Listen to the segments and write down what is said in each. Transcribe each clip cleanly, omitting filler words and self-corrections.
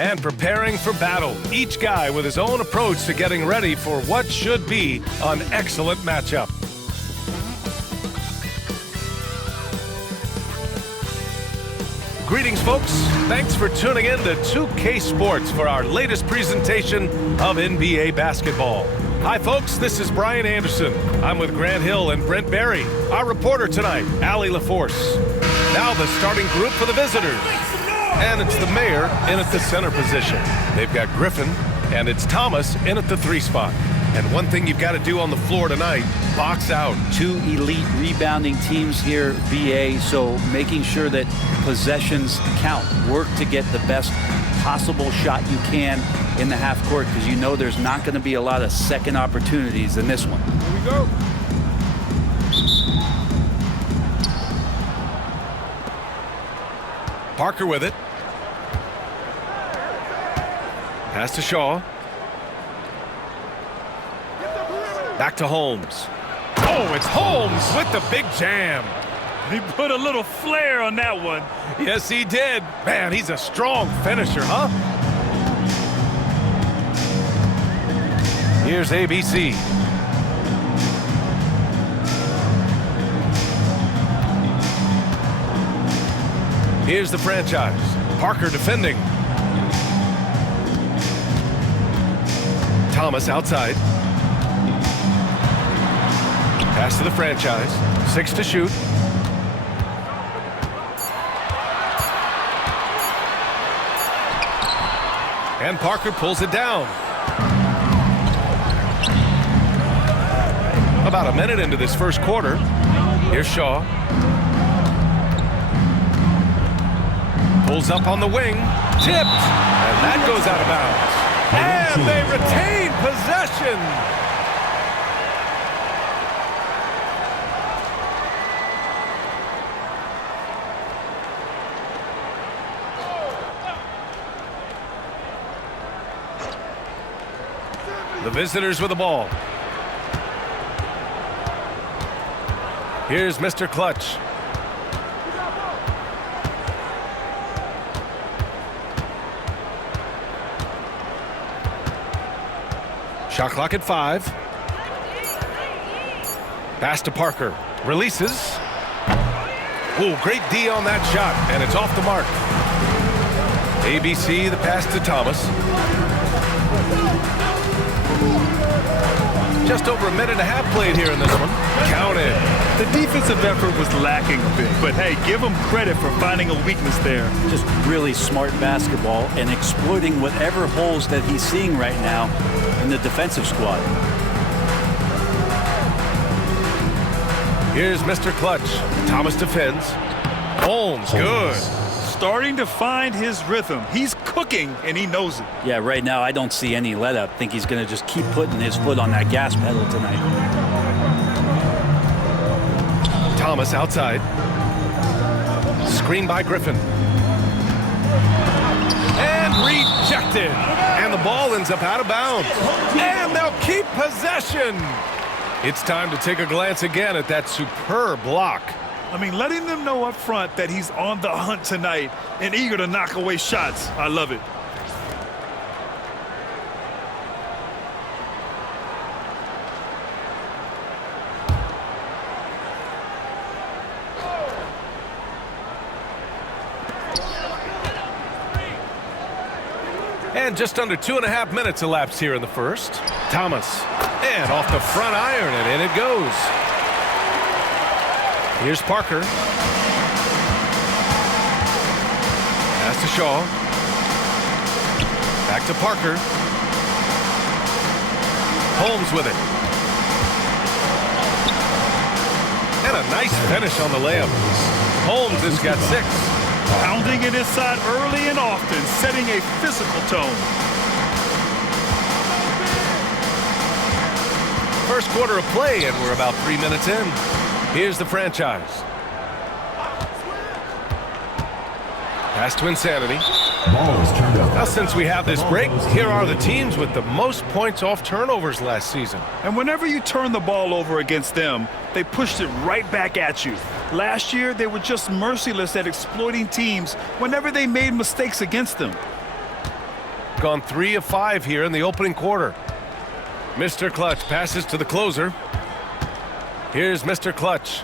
and preparing for battle. Each guy with his own approach to getting ready for what should be an excellent matchup. Greetings, folks. Thanks for tuning in to 2K Sports for our latest presentation of NBA basketball. Hi, folks. This is Brian Anderson. I'm with Grant Hill and Brent Berry. Our reporter tonight, Allie LaForce. Now the starting group for the visitors. And it's the mayor in at the center position. They've got Griffin, and it's Thomas in at the 3 spot. And one thing you've got to do on the floor tonight, box out. 2 elite rebounding teams here, BA, so making sure that possessions count. Work to get the best possible shot you can in the half court, because you know there's not going to be a lot of second opportunities in this one. Here we go. Parker with it. Pass to Shaw. Back to Holmes. Oh, it's Holmes with the big jam. He put a little flair on that one. Yes, he did. Man, he's a strong finisher, huh? Here's ABC. Here's the franchise. Parker defending. Thomas outside. Pass to the franchise. 6 to shoot. And Parker pulls it down. About a minute into this first quarter. Here's Shaw. Pulls up on the wing. Tipped. And that goes out of bounds. And they retain possession. The visitors with the ball. Here's Mr. Clutch. Shot clock at 5. Pass to Parker. Releases. Oh, great D on that shot, and it's off the mark. ABC, the pass to Thomas. Just over a minute and a half played here in this one. Counted. The defensive effort was lacking a bit, but hey, give him credit for finding a weakness there. Just really smart basketball and exploiting whatever holes that he's seeing right now in the defensive squad. Here's Mr. Clutch. Thomas defends. Holmes, good. Starting to find his rhythm. He's cooking, and he knows it. Yeah, right now I don't see any let up. I think he's going to just keep putting his foot on that gas pedal tonight. Thomas outside. Screen by Griffin. And rejected. And the ball ends up out of bounds. And they'll keep possession. It's time to take a glance again at that superb block. I mean, letting them know up front that he's on the hunt tonight and eager to knock away shots. I love it. And just under 2.5 minutes elapsed here in the first. Thomas. And off the front iron, and in it goes. Here's Parker. Pass to Shaw. Back to Parker. Holmes with it. And a nice finish on the layup. Holmes has got 6. Pounding it inside early and often, setting a physical tone. First quarter of play, and we're about 3 minutes in. Here's the franchise. Pass to Insanity. Now, since we have this break, here are the teams with the most points off turnovers last season. And whenever you turn the ball over against them, they pushed it right back at you. Last year, they were just merciless at exploiting teams whenever they made mistakes against them. gone 3 of 5 here in the opening quarter. Mr. Clutch passes to the closer. Here's Mr. Clutch.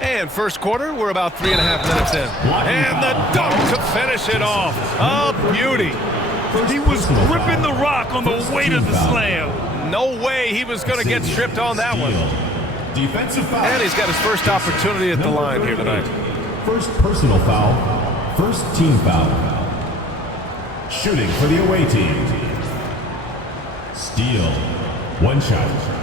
And first quarter, we're about 3.5 minutes in. And the dunk to finish it off. A beauty. He was gripping the rock on the weight of the slam. No way he was going to get stripped on that one. Defensive foul. And he's got his first opportunity at the line here tonight. First personal foul. First team foul. Shooting for the away team. Steal. One shot.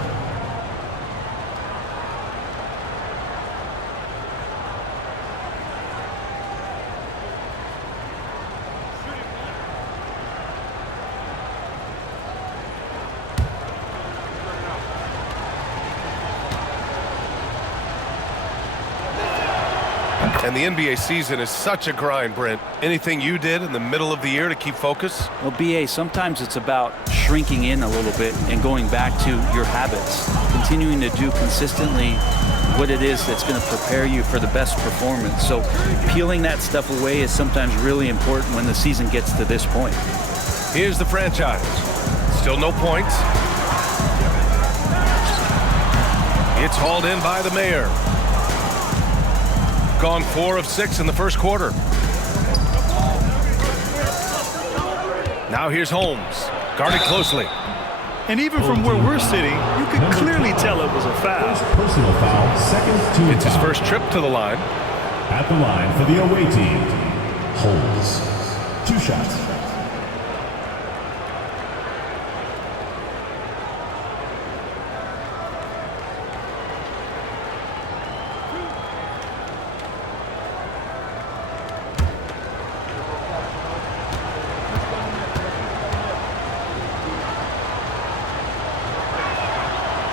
And the NBA season is such a grind, Brent. Anything you did in the middle of the year to keep focus? Well, BA, sometimes it's about shrinking in a little bit and going back to your habits, continuing to do consistently what it is that's going to prepare you for the best performance. So peeling that stuff away is sometimes really important when the season gets to this point. Here's the franchise. Still no points. It's hauled in by the mayor. Gone 4 of 6 in the first quarter. Now here's Holmes, guarded closely. And even from where we're sitting, you can clearly tell it was a foul. First personal foul. Second team It's his foul. first trip to the line. At the line for the away team. Holmes. 2 shots.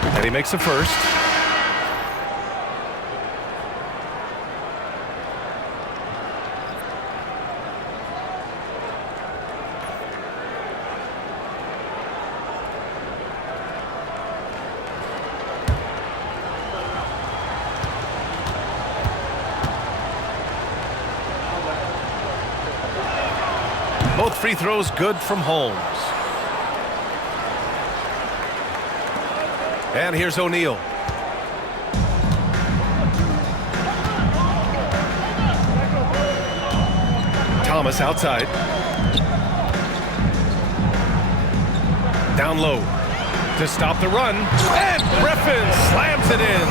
And he makes the first. Both free throws good from Holmes. And here's O'Neal. Thomas outside. Down low to stop the run. And Griffin slams it in.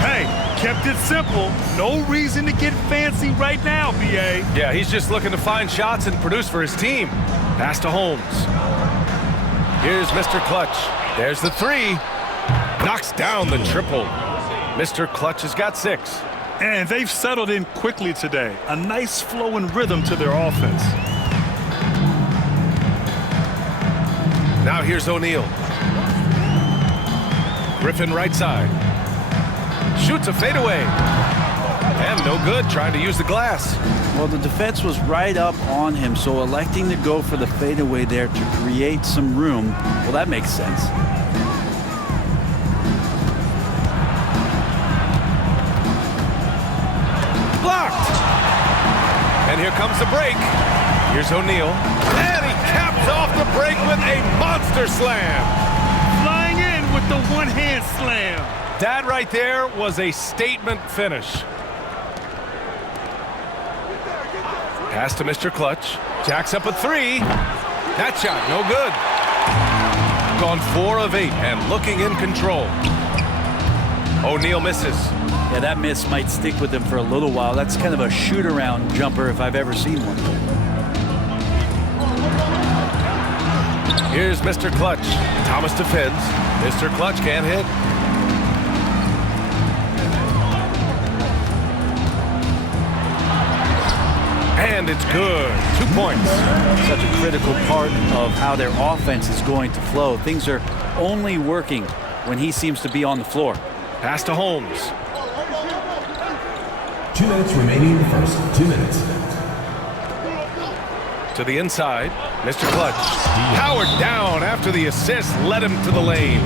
Hey, kept it simple. No reason to get fancy right now, BA. Yeah, he's just looking to find shots and produce for his team. Pass to Holmes. Here's Mr. Clutch. There's the 3. Knocks down the triple. Mr. Clutch has got 6. And they've settled in quickly today. A nice flow and rhythm to their offense. Now here's O'Neal. Griffin right side. Shoots a fadeaway. And no good, trying to use the glass. Well, the defense was right up on him, so electing to go for the fadeaway there to create some room, well, that makes sense. Blocked. And here comes the break. Here's O'Neal. And he caps off the break with a monster slam. Flying in with the one-hand slam. That right there was a statement finish. Pass to Mr. Clutch. Jacks up a 3. That shot, no good. Gone 4 of 8 and looking in control. O'Neal misses. Yeah, that miss might stick with him for a little while. That's kind of a shoot-around jumper if I've ever seen one. Here's Mr. Clutch. Thomas defends. Mr. Clutch can't hit. And it's good. 2 points. Such a critical part of how their offense is going to flow. Things are only working when he seems to be on the floor. Pass to Holmes. 2 minutes remaining in the first. 2 minutes. To the inside. Mr. Clutch. Powered down after the assist led him to the lane.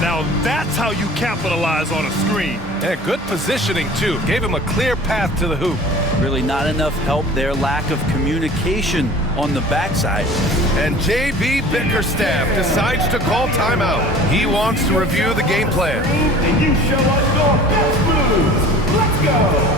Now that's how you capitalize on a screen. And good positioning, too. Gave him a clear path to the hoop. Really not enough help there. Lack of communication on the backside. And J.B. Bickerstaff decides to call timeout. He wants to review the game plan. And you show us your best moves. Let's go.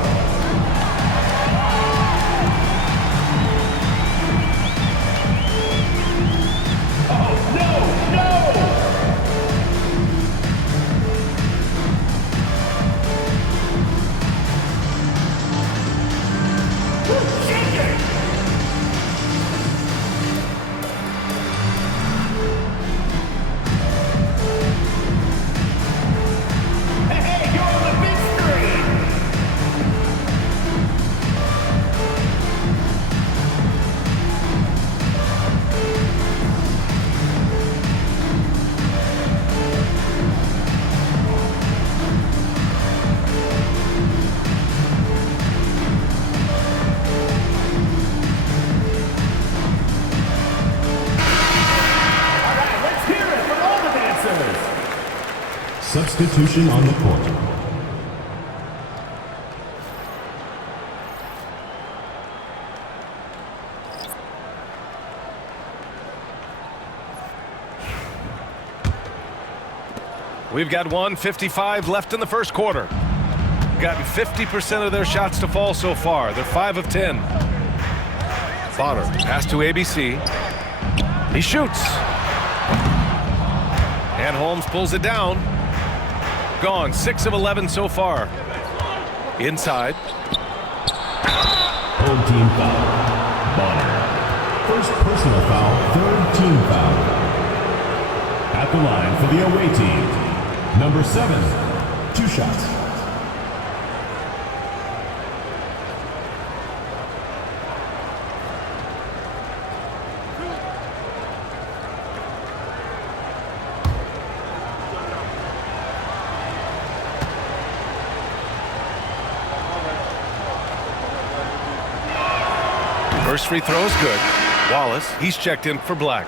Substitution on the court. We've got 1:55 left in the first quarter. Gotten 50% of their shots to fall so far. They're 5 of 10. Bonner, pass to ABC. He shoots. And Holmes pulls it down. Gone, 6 of 11 so far. Inside. Home team foul. Bonner. First personal foul, third team foul. At the line for the away team. Number 7, 2 shots. First free throw is good. Wallace, he's checked in for Black.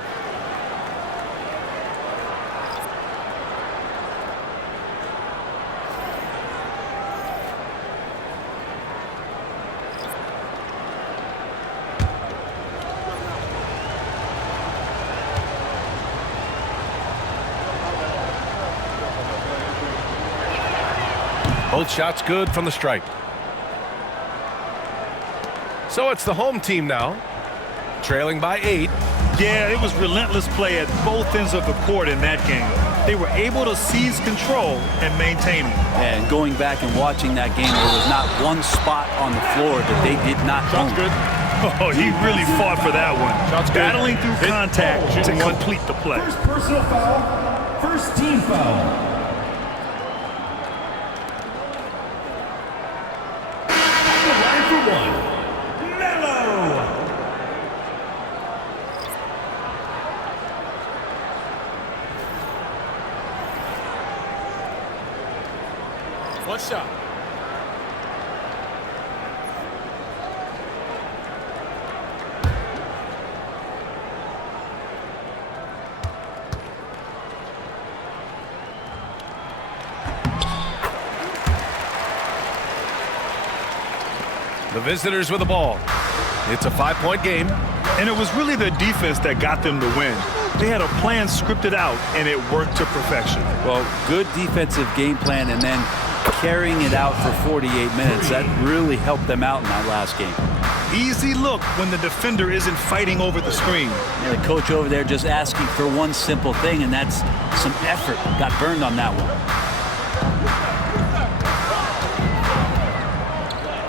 Both shots good from the stripe. So it's the home team now, trailing by 8. Yeah, it was relentless play at both ends of the court in that game. They were able to seize control and maintain it. And going back and watching that game, there was not one spot on the floor that they did not own. Shots good. Oh, he really fought for that one. Shots good. Battling through contact to complete the play. First personal foul, first team foul. At the line for one. One shot. The visitors with the ball. It's a 5-point game. And it was really their defense that got them to win. They had a plan scripted out, and it worked to perfection. Well, good defensive game plan and then carrying it out for 48 minutes. That really helped them out in that last game. Easy look when the defender isn't fighting over the screen. Yeah, the coach over there just asking for one simple thing, and that's some effort. Got burned on that one.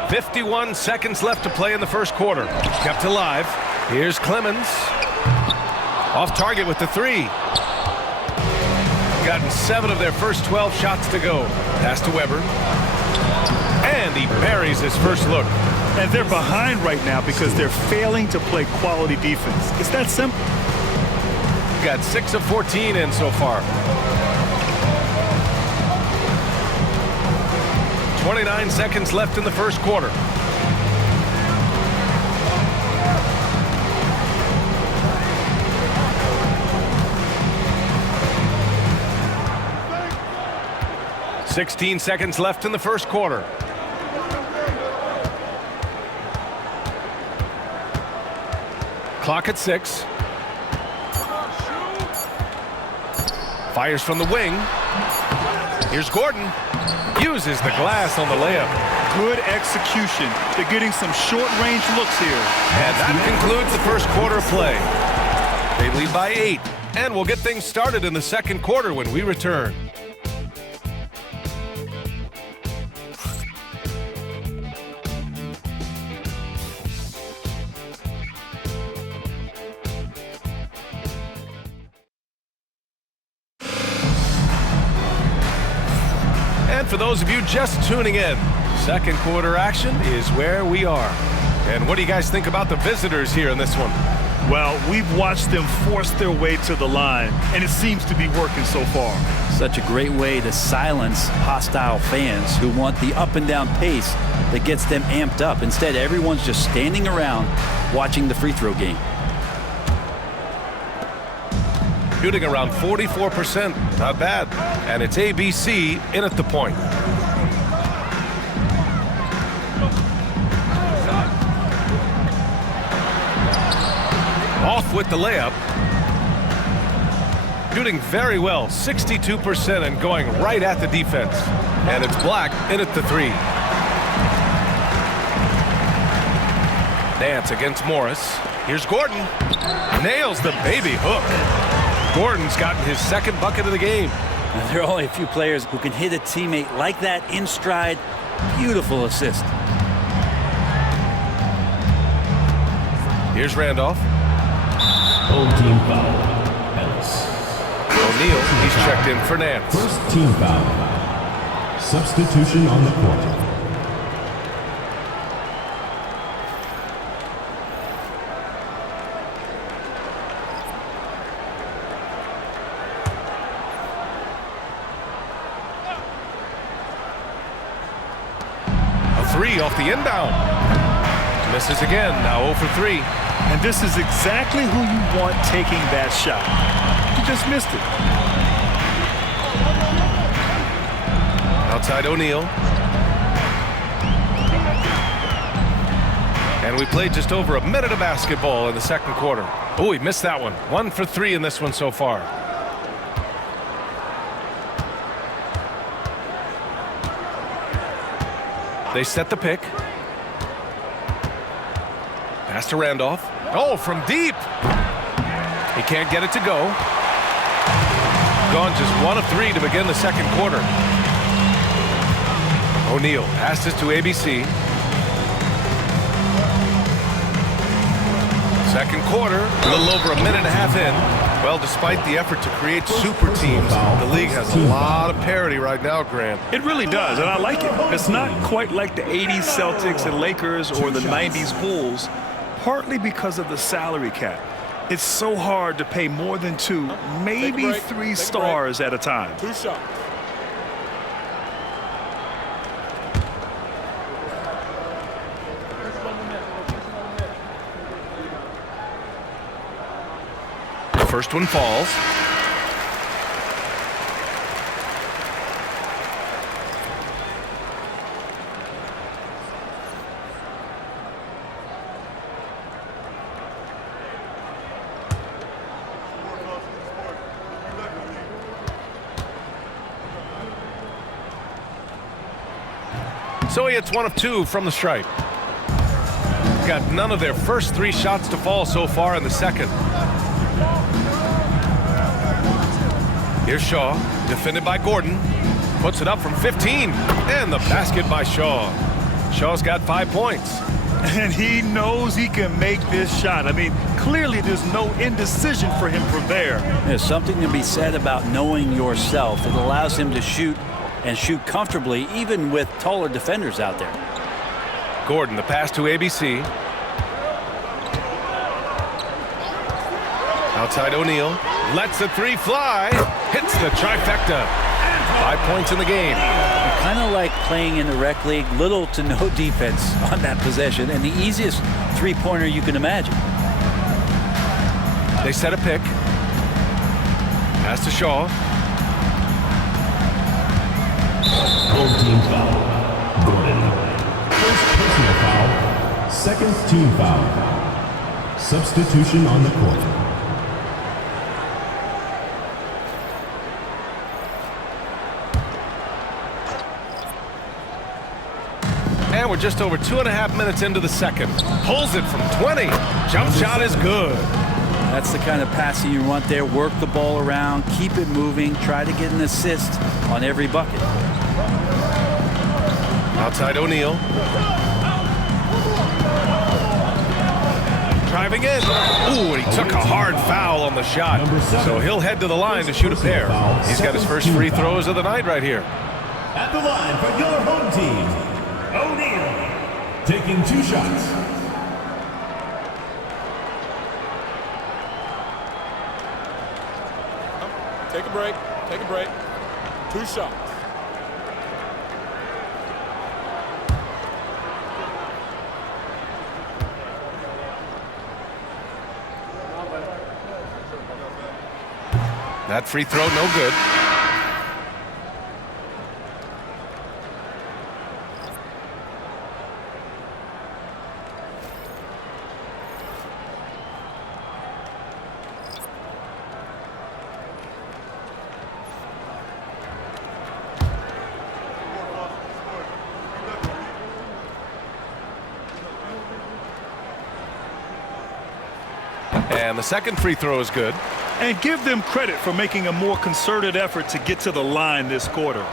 51 seconds left to play in the first quarter. Kept alive. Here's Clemens. Off target with the 3. Gotten 7 of their first 12 shots to go. Pass to Weber. And he buries his first look. And they're behind right now because they're failing to play quality defense. It's that simple. Got 6 of 14 in so far. 29 seconds left in the first quarter. 16 seconds left in the first quarter. Clock at 6. Fires from the wing. Here's Gordon. Uses the glass on the layup. Good execution. They're getting some short-range looks here. And that concludes the first quarter of play. They lead by 8, and we'll get things started in the second quarter when we return. And for those of you just tuning in, second quarter action is where we are. And what do you guys think about the visitors here in this one? Well, we've watched them force their way to the line, and it seems to be working so far. Such a great way to silence hostile fans who want the up and down pace that gets them amped up. Instead, everyone's just standing around watching the free throw game. Shooting around 44%, not bad. And it's ABC in at the point. Off with the layup. Shooting very well, 62%, and going right at the defense. And it's Black in at the 3. Dance against Morris. Here's Gordon. Nails the baby hook. Gordon's gotten his second bucket of the game. Now, there are only a few players who can hit a teammate like that in stride. Beautiful assist. Here's Randolph. Home team foul. Ellis. O'Neal, he's checked in for Nance. First team foul. Substitution on the court. A 3 off the inbound. Misses again, now 0 for 3. And this is exactly who you want taking that shot. You just missed it. Outside O'Neal. And we played just over a minute of basketball in the second quarter. Oh, he missed that one. 1 for 3 in this one so far. They set the pick. Pass to Randolph. Oh, from deep. He can't get it to go. Gone just 1 of 3 to begin the second quarter. O'Neal passes to ABC. Second quarter, a little over a minute and a half in. Well, despite the effort to create super teams, the league has a lot of parity right now, Grant. It really does, and I like it. It's not quite like the 80s Celtics and Lakers or the 90s Bulls, partly because of the salary cap. It's so hard to pay more than 2, maybe 3 stars at a time. 2 shots. The first one falls. So he hits 1 of 2 from the stripe. Got none of their first 3 shots to fall so far in the second. Here's Shaw, defended by Gordon. Puts it up from 15, and the basket by Shaw. Shaw's got 5 points. And he knows he can make this shot. I mean, clearly there's no indecision for him from there. There's something to be said about knowing yourself. It allows him to shoot and shoot comfortably, even with taller defenders out there. Gordon, the pass to ABC. Outside O'Neal. Lets the 3 fly. Hits the trifecta. 5 points in the game. Kind of like playing in the rec league, little to no defense on that possession, and the easiest three-pointer you can imagine. They set a pick. Pass to Shaw. Home team foul. Gorman. First personal foul. Second team foul. Substitution on the court. And we're just over 2.5 minutes into the second. Pulls it from 20. Jump shot is good. That's the kind of passing you want there. Work the ball around, keep it moving, try to get an assist on every bucket. Outside O'Neal. Driving in. Ooh, and he took a hard foul on the shot. So he'll head to the line to shoot a pair. He's got his first free throws of the night right here. At the line for your home team, O'Neal. Taking 2 shots. Take a break. Take a break. 2 shots. That free throw, no good. And the second free throw is good. And give them credit for making a more concerted effort to get to the line this quarter.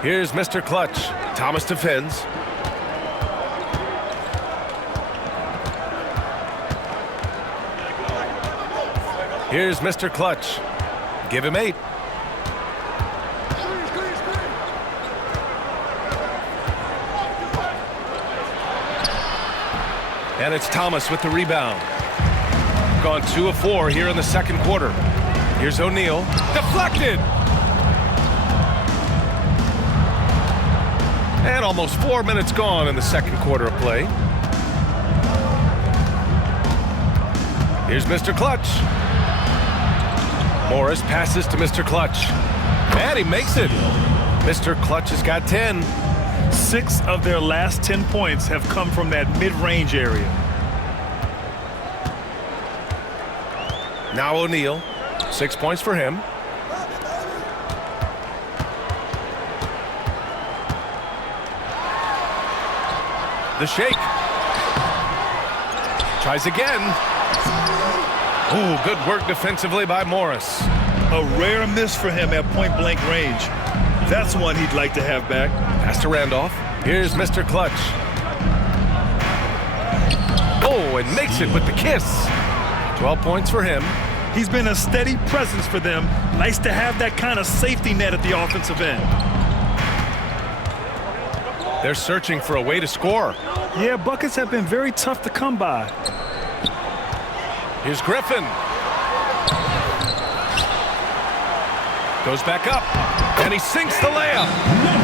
Here's Mr. Clutch. Thomas defends. Here's Mr. Clutch. Give him 8. And it's Thomas with the rebound. Gone 2 of 4 here in the second quarter. Here's O'Neal. Deflected! And almost 4 minutes gone in the second quarter of play. Here's Mr. Clutch. Morris passes to Mr. Clutch. And he makes it. Mr. Clutch has got 10. 6 of their last 10 points have come from that mid-range area. Now O'Neal. 6 points for him. The shake. Tries again. Ooh, good work defensively by Morris. A rare miss for him at point-blank range. That's one he'd like to have back. Pass to Randolph. Here's Mr. Clutch. Oh, and makes it with the kiss. 12 points for him. He's been a steady presence for them. Nice to have that kind of safety net at the offensive end. They're searching for a way to score. Yeah, buckets have been very tough to come by. Here's Griffin. Goes back up, and he sinks the layup.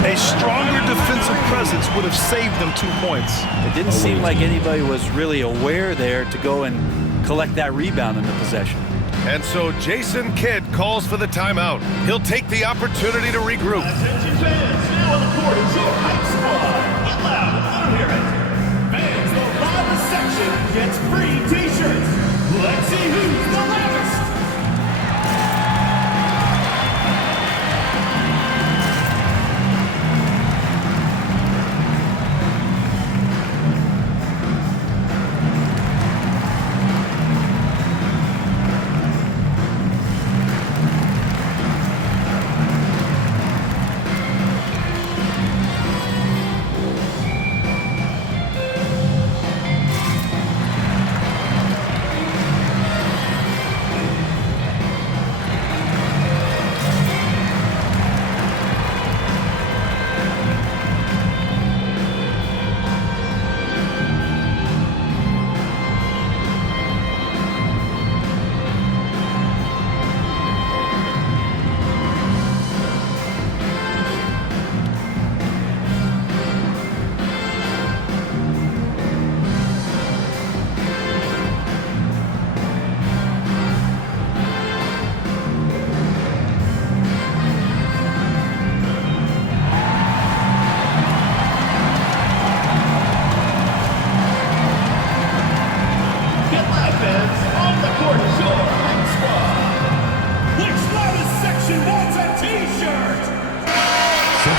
A stronger defensive presence would have saved them 2 points. It didn't seem like anybody was really aware there to go and collect that rebound in the possession. And so Jason Kidd calls for the timeout. He'll take the opportunity to regroup. Attention fans, now on the court is your hype squad. Get loud, let them hear it. Fans, the loudest section gets free t-shirts. Let's see who's the loudest.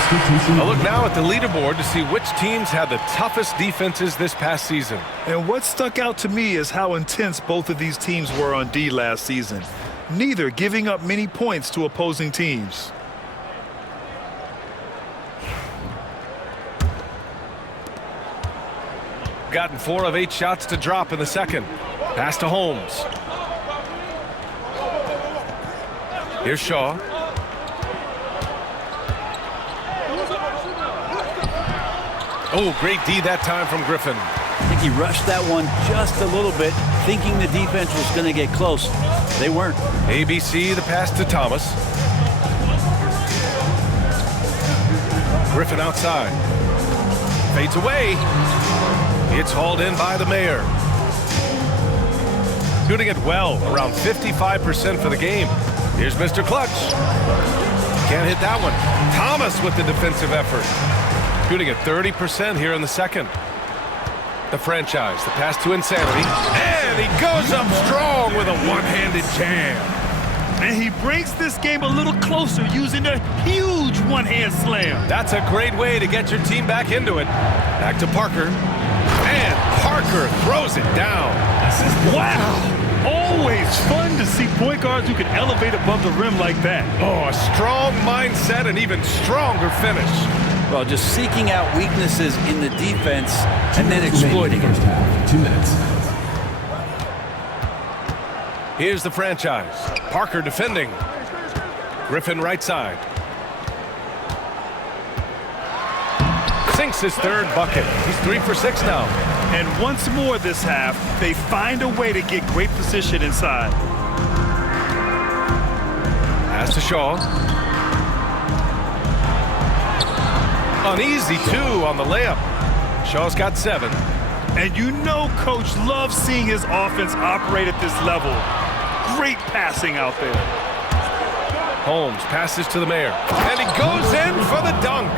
Substitution. A look now at the leaderboard to see which teams had the toughest defenses this past season. And what stuck out to me is how intense both of these teams were on D last season, neither giving up many points to opposing teams. Gotten 4 of 8 shots to drop in the second. Pass to Holmes. Here's Shaw. Oh, great D that time from Griffin. I think he rushed that one just a little bit, thinking the defense was going to get close. They weren't. ABC, the pass to Thomas. Griffin outside. Fades away. It's hauled in by the Mayor. Shooting it well, around 55% for the game. Here's Mr. Clutch. Can't hit that one. Thomas with the defensive effort. Shooting at 30% here in the second. The franchise, the pass to Insanity. And he goes up strong with a one-handed jam. And he brings this game a little closer using a huge one-hand slam. That's a great way to get your team back into it. Back to Parker. And Parker throws it down. Wow! Always fun to see point guards who can elevate above the rim like that. Oh, a strong mindset and even stronger finish. Well, just seeking out weaknesses in the defense and then exploiting First it. half, 2 minutes. Here's the franchise. Parker defending. Griffin right side. Sinks his third bucket. He's 3 for 6 now. And once more this half, they find a way to get great position inside. Pass to Shaw. Uneasy 2 on the layup. Shaw's got 7. And you know Coach loves seeing his offense operate at this level. Great passing out there. Holmes passes to the Mayor. And he goes in for the dunk.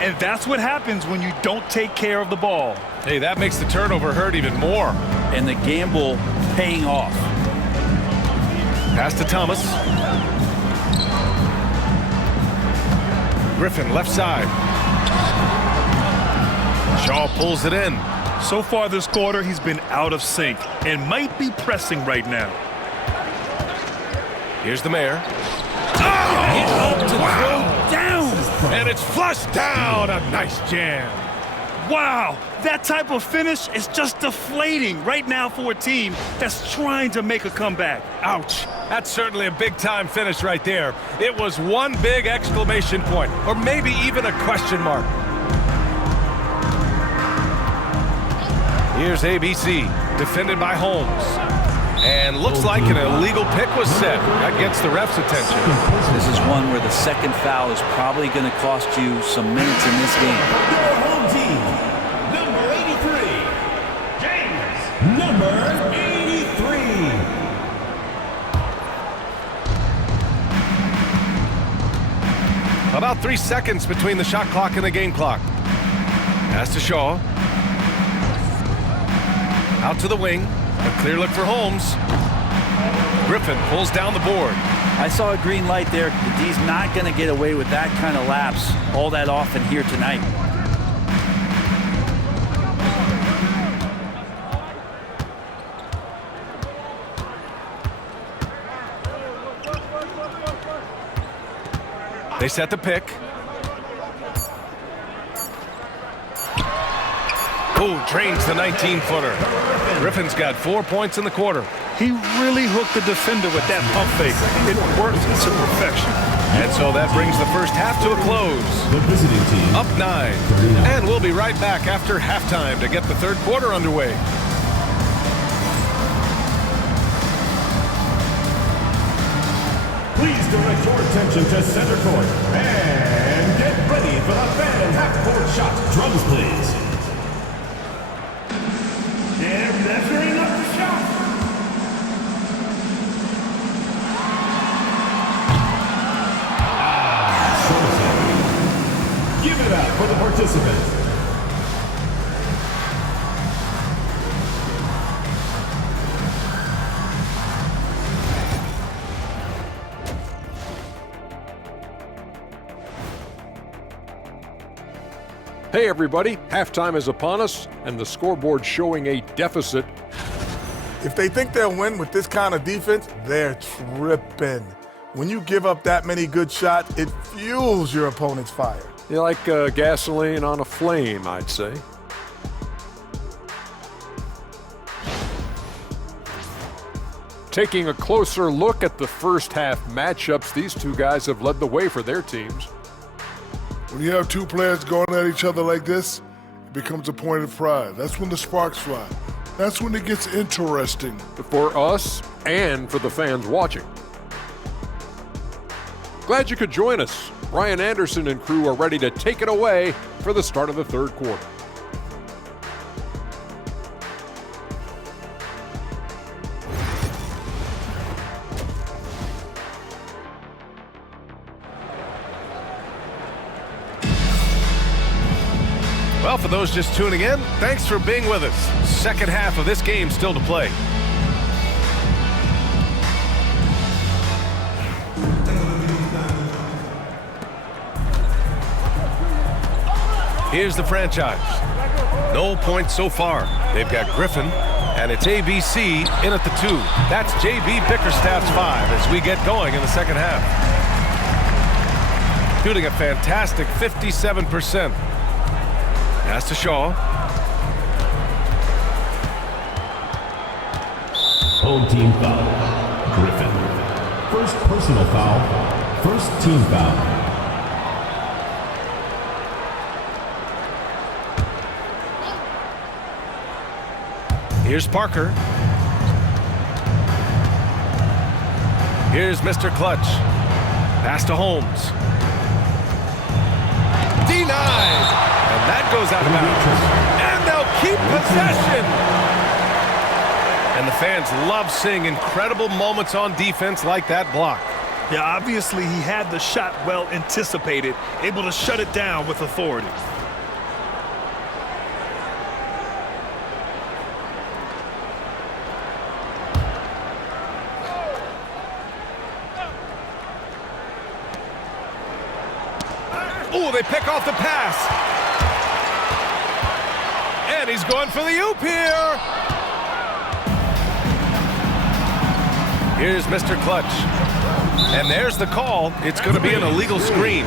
And that's what happens when you don't take care of the ball. Hey, that makes the turnover hurt even more. And the gamble paying off. Pass to Thomas. Griffin left side. Shaw pulls it in. So far this quarter, he's been out of sync and might be pressing right now. Here's the Mayor. Down! And it's flushed down. A nice jam. Wow, that type of finish is just deflating right now for a team that's trying to make a comeback. Ouch. That's certainly a big-time finish right there. It was one big exclamation point, or maybe even a question mark. Here's ABC, defended by Holmes. And looks like an illegal pick was set. That gets the ref's attention. This is one where the second foul is probably going to cost you some minutes in this game. Your home team, number 83, Gaels, number 83. About 3 seconds between the shot clock and the game clock. Pass to Shaw. Out to the wing. A clear look for Holmes. Griffin pulls down the board. I saw a green light there. The D's not going to get away with that kind of lapse all that often here tonight. They set the pick. Oh, drains the 19-footer. Griffin's got 4 points in the quarter. He really hooked the defender with that pump fake. It worked to perfection. And so that brings the first half to a close. The visiting team, Up 9. 39. And we'll be right back after halftime to get the third quarter underway. Please direct your attention to center court and get ready for the fan half-court shot. Drums, please. They're measuring up the shot. Give it up for the participant. Hey everybody, halftime is upon us and the scoreboard showing a deficit. If they think they'll win with this kind of defense, they're tripping. When you give up that many good shots, it fuels your opponent's fire. You're like gasoline on a flame, I'd say. Taking a closer look at the first half matchups, these two guys have led the way for their teams. When you have two players going at each other like this, it becomes a point of pride. That's when the sparks fly. That's when it gets interesting. For us and for the fans watching. Glad you could join us. Brian Anderson and crew are ready to take it away for the start of the third quarter. Well, for those just tuning in, thanks for being with us. Second half of this game still to play. Here's the franchise. No points so far. They've got Griffin, and it's ABC in at the 2. That's J.B. Bickerstaff's 5 as we get going in the second half. Shooting a fantastic 57%. Pass to Shaw. Home team foul. Griffin. First personal foul. First team foul. Here's Parker. Here's Mr. Clutch. Pass to Holmes. Denied. And that goes out of bounds. And they'll keep possession. And the fans love seeing incredible moments on defense like that block. Yeah, obviously he had the shot well anticipated, able to shut it down with authority. Oh, they pick off the pass. And he's going for the oop here. Here's Mr. Clutch. And there's the call. It's going to be an illegal screen.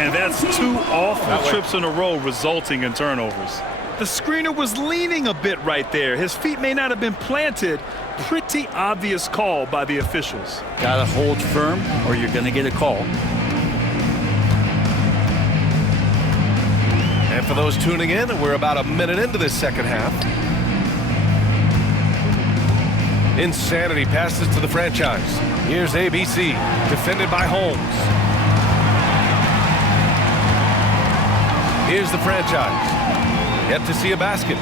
And that's 2 awful trips in a row resulting in turnovers. The screener was leaning a bit right there. His feet may not have been planted. Pretty obvious call by the officials. Gotta hold firm or you're gonna get a call. And for those tuning in, we're about a minute into this second half. Insanity passes to the franchise. Here's ABC, defended by Holmes. Here's the franchise. Yet to see a basket.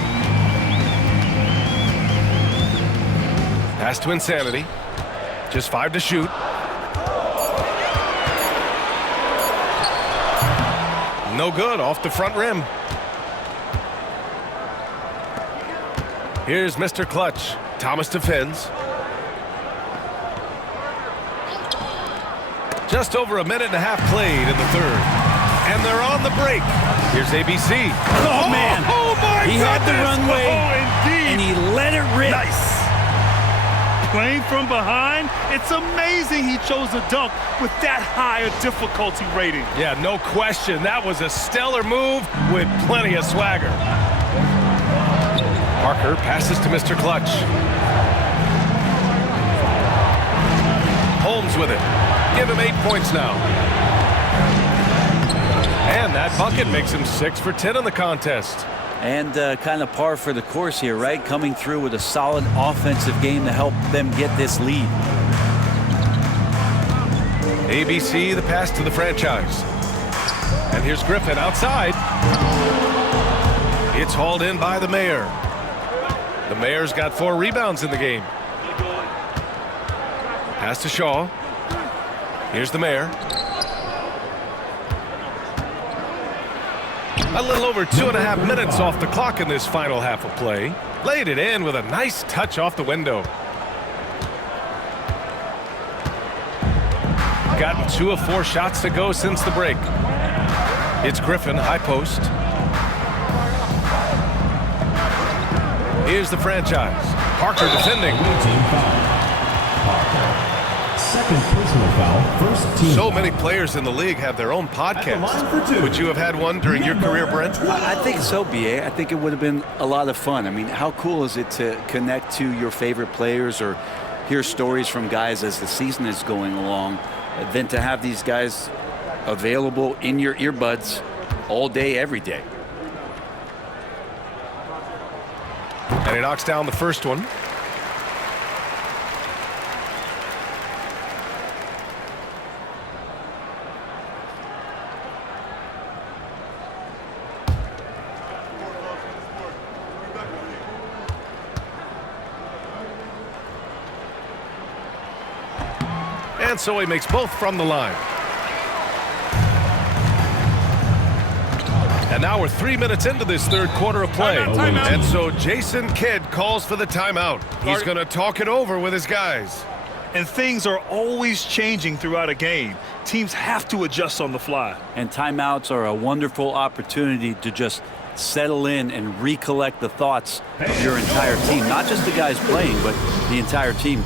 Pass to Insanity. Just 5 to shoot. No good, off the front rim. Here's Mr. Clutch. Thomas defends. Just over a minute and a half played in the third. And they're on the break. Here's ABC. Oh, man. Oh, my He goodness. had the runway, indeed. and he let it rip. Nice. Playing from behind, it's amazing he chose a dunk with that high a difficulty rating. Yeah, no question. That was a stellar move with plenty of swagger. Parker passes to Mr. Clutch. Holmes with it. Give him 8 points now. And that bucket makes him 6 for 10 in the contest. And kind of par for the course here, right? Coming through with a solid offensive game to help them get this lead. ABC, the pass to the franchise. And here's Griffin outside. It's hauled in by the Mayor. The Mayor's got 4 rebounds in the game. Pass to Shaw. Here's the Mayor. A little over 2.5 minutes off the clock in this final half of play. Laid it in with a nice touch off the window. Gotten 2 of 4 shots to go since the break. It's Griffin, high post. Here's the franchise. Parker defending. Away team foul. Parker. Second personal foul, first team. So many players in the league have their own podcast. Would you have had one during your career, Brent? I think so, BA. I think it would have been a lot of fun. I mean, how cool is it to connect to your favorite players or hear stories from guys as the season is going along, than to have these guys available in your earbuds all day, every day. And he knocks down the first one. And so he makes both from the line. And now we're 3 minutes into this third quarter of play. Timeout. And so Jason Kidd calls for the timeout. He's going to talk it over with his guys. And things are always changing throughout a game. Teams have to adjust on the fly. And timeouts are a wonderful opportunity to just settle in and recollect the thoughts of your entire team. Not just the guys playing, but the entire team.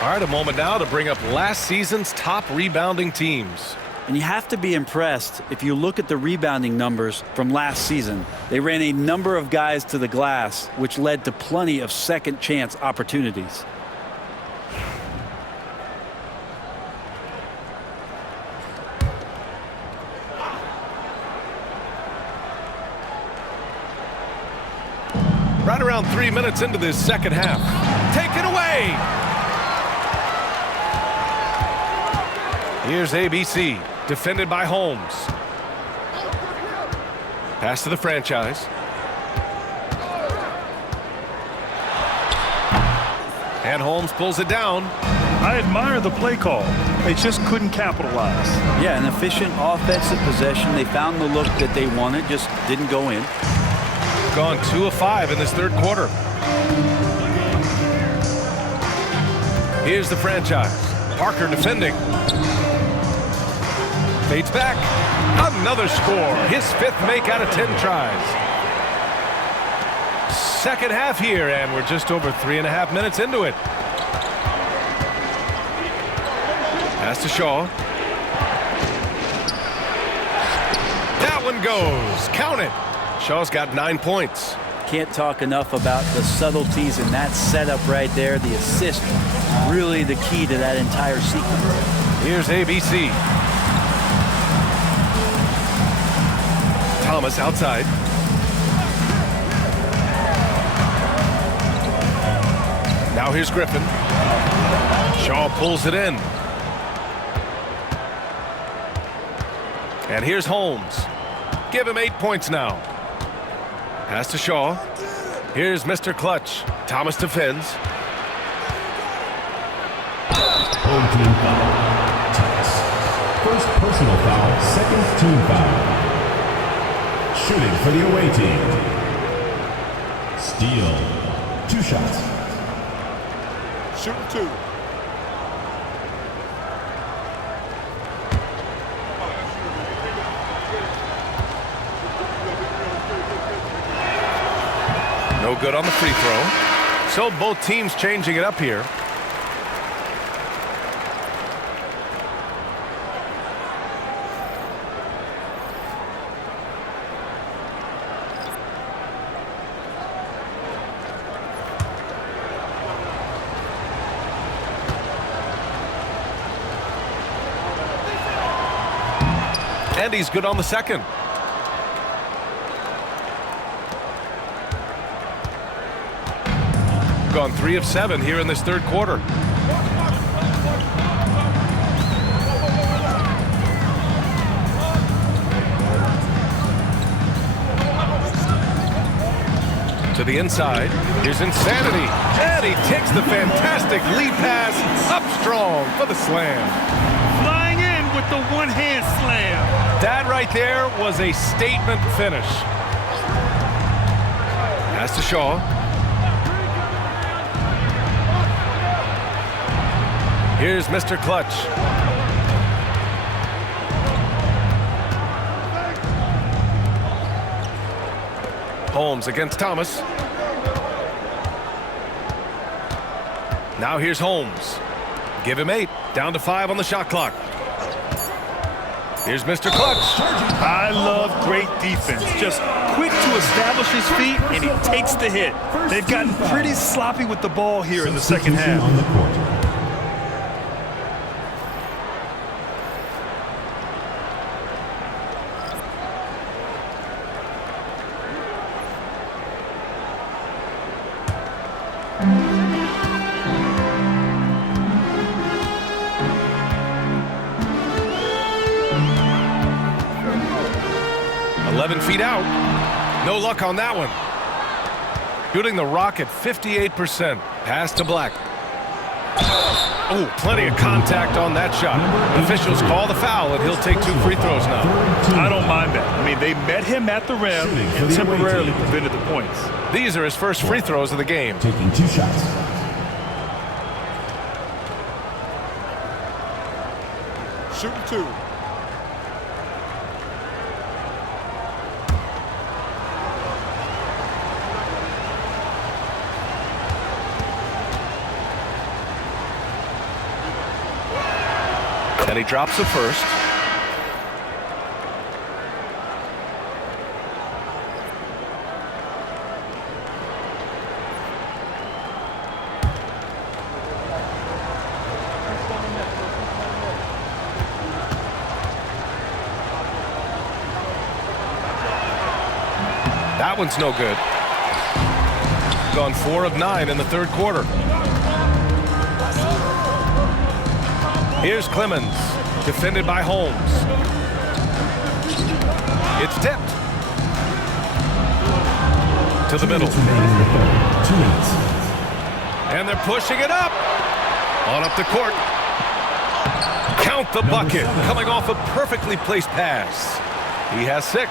All right, a moment now to bring up last season's top rebounding teams. And you have to be impressed if you look at the rebounding numbers from last season. They ran a number of guys to the glass, which led to plenty of second chance opportunities. Right around 3 minutes into this second half. Taken away. Here's ABC, defended by Holmes. Pass to the franchise. And Holmes pulls it down. I admire the play call. They just couldn't capitalize. Yeah, an efficient offensive possession. They found the look that they wanted, just didn't go in. Gone 2 of 5 in this third quarter. Here's the franchise. Parker defending. Fades back. Another score. His 5th make out of 10 tries. Second half here, and we're just over 3.5 minutes into it. Pass to Shaw. That one goes. Count it. Shaw's got 9 points. Can't talk enough about the subtleties in that setup right there. The assist, really the key to that entire sequence. Here's ABC. Thomas outside. Now here's Griffin. Shaw pulls it in. And here's Holmes. Give him 8 points now. Pass to Shaw. Here's Mr. Clutch. Thomas defends. Home team foul. Thomas. First personal foul, second team foul. Shooting for the away team. Steele. 2 shots. Shooting 2. No good on the free throw. So both teams changing it up here. And he's good on the second. Gone 3 of 7 here in this third quarter. To the inside. Here's Insanity. And he takes the fantastic lead pass up strong for the slam. Flying in with the one-hand slam. That right there was a statement finish. Pass to Shaw. Here's Mr. Clutch. Holmes against Thomas. Now here's Holmes. Give him 8. Down to 5 on the shot clock. Here's Mr. Clutch. I love great defense. Just quick to establish his feet, and he takes the hit. They've gotten pretty sloppy with the ball here in the second half. On the court. Feet out. No luck on that one. Shooting the rock at 58%. Pass to Black. Oh, plenty of contact on that shot. Officials call the foul, and he'll take 2 free throws now. I don't mind that. I mean, they met him at the rim and temporarily prevented the points. These are his first free throws of the game. Taking 2 shots. Shooting 2. And he drops the first. That one's no good. Gone 4 of 9 in the third quarter. Here's Clemens, defended by Holmes. It's tipped. To the middle. 2 minutes. And they're pushing it up. On up the court. Count the bucket. Coming off a perfectly placed pass. He has 6.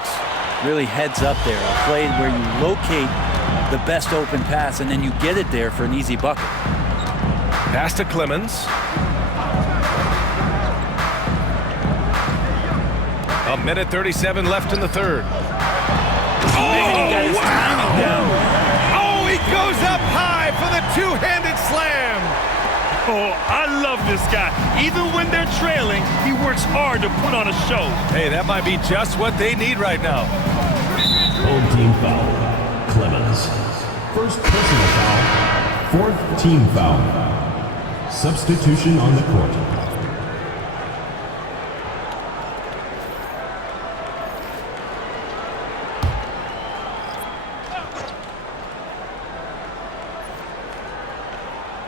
Really heads up there. A play where you locate the best open pass and then you get it there for an easy bucket. Pass to Clemens. A minute 37 left in the third. Oh, wow! Oh, he goes up high for the two-handed slam. Oh, I love this guy. Even when they're trailing, he works hard to put on a show. Hey, that might be just what they need right now. Home team foul. Clemens. First personal foul. 4th team foul. Substitution on the court.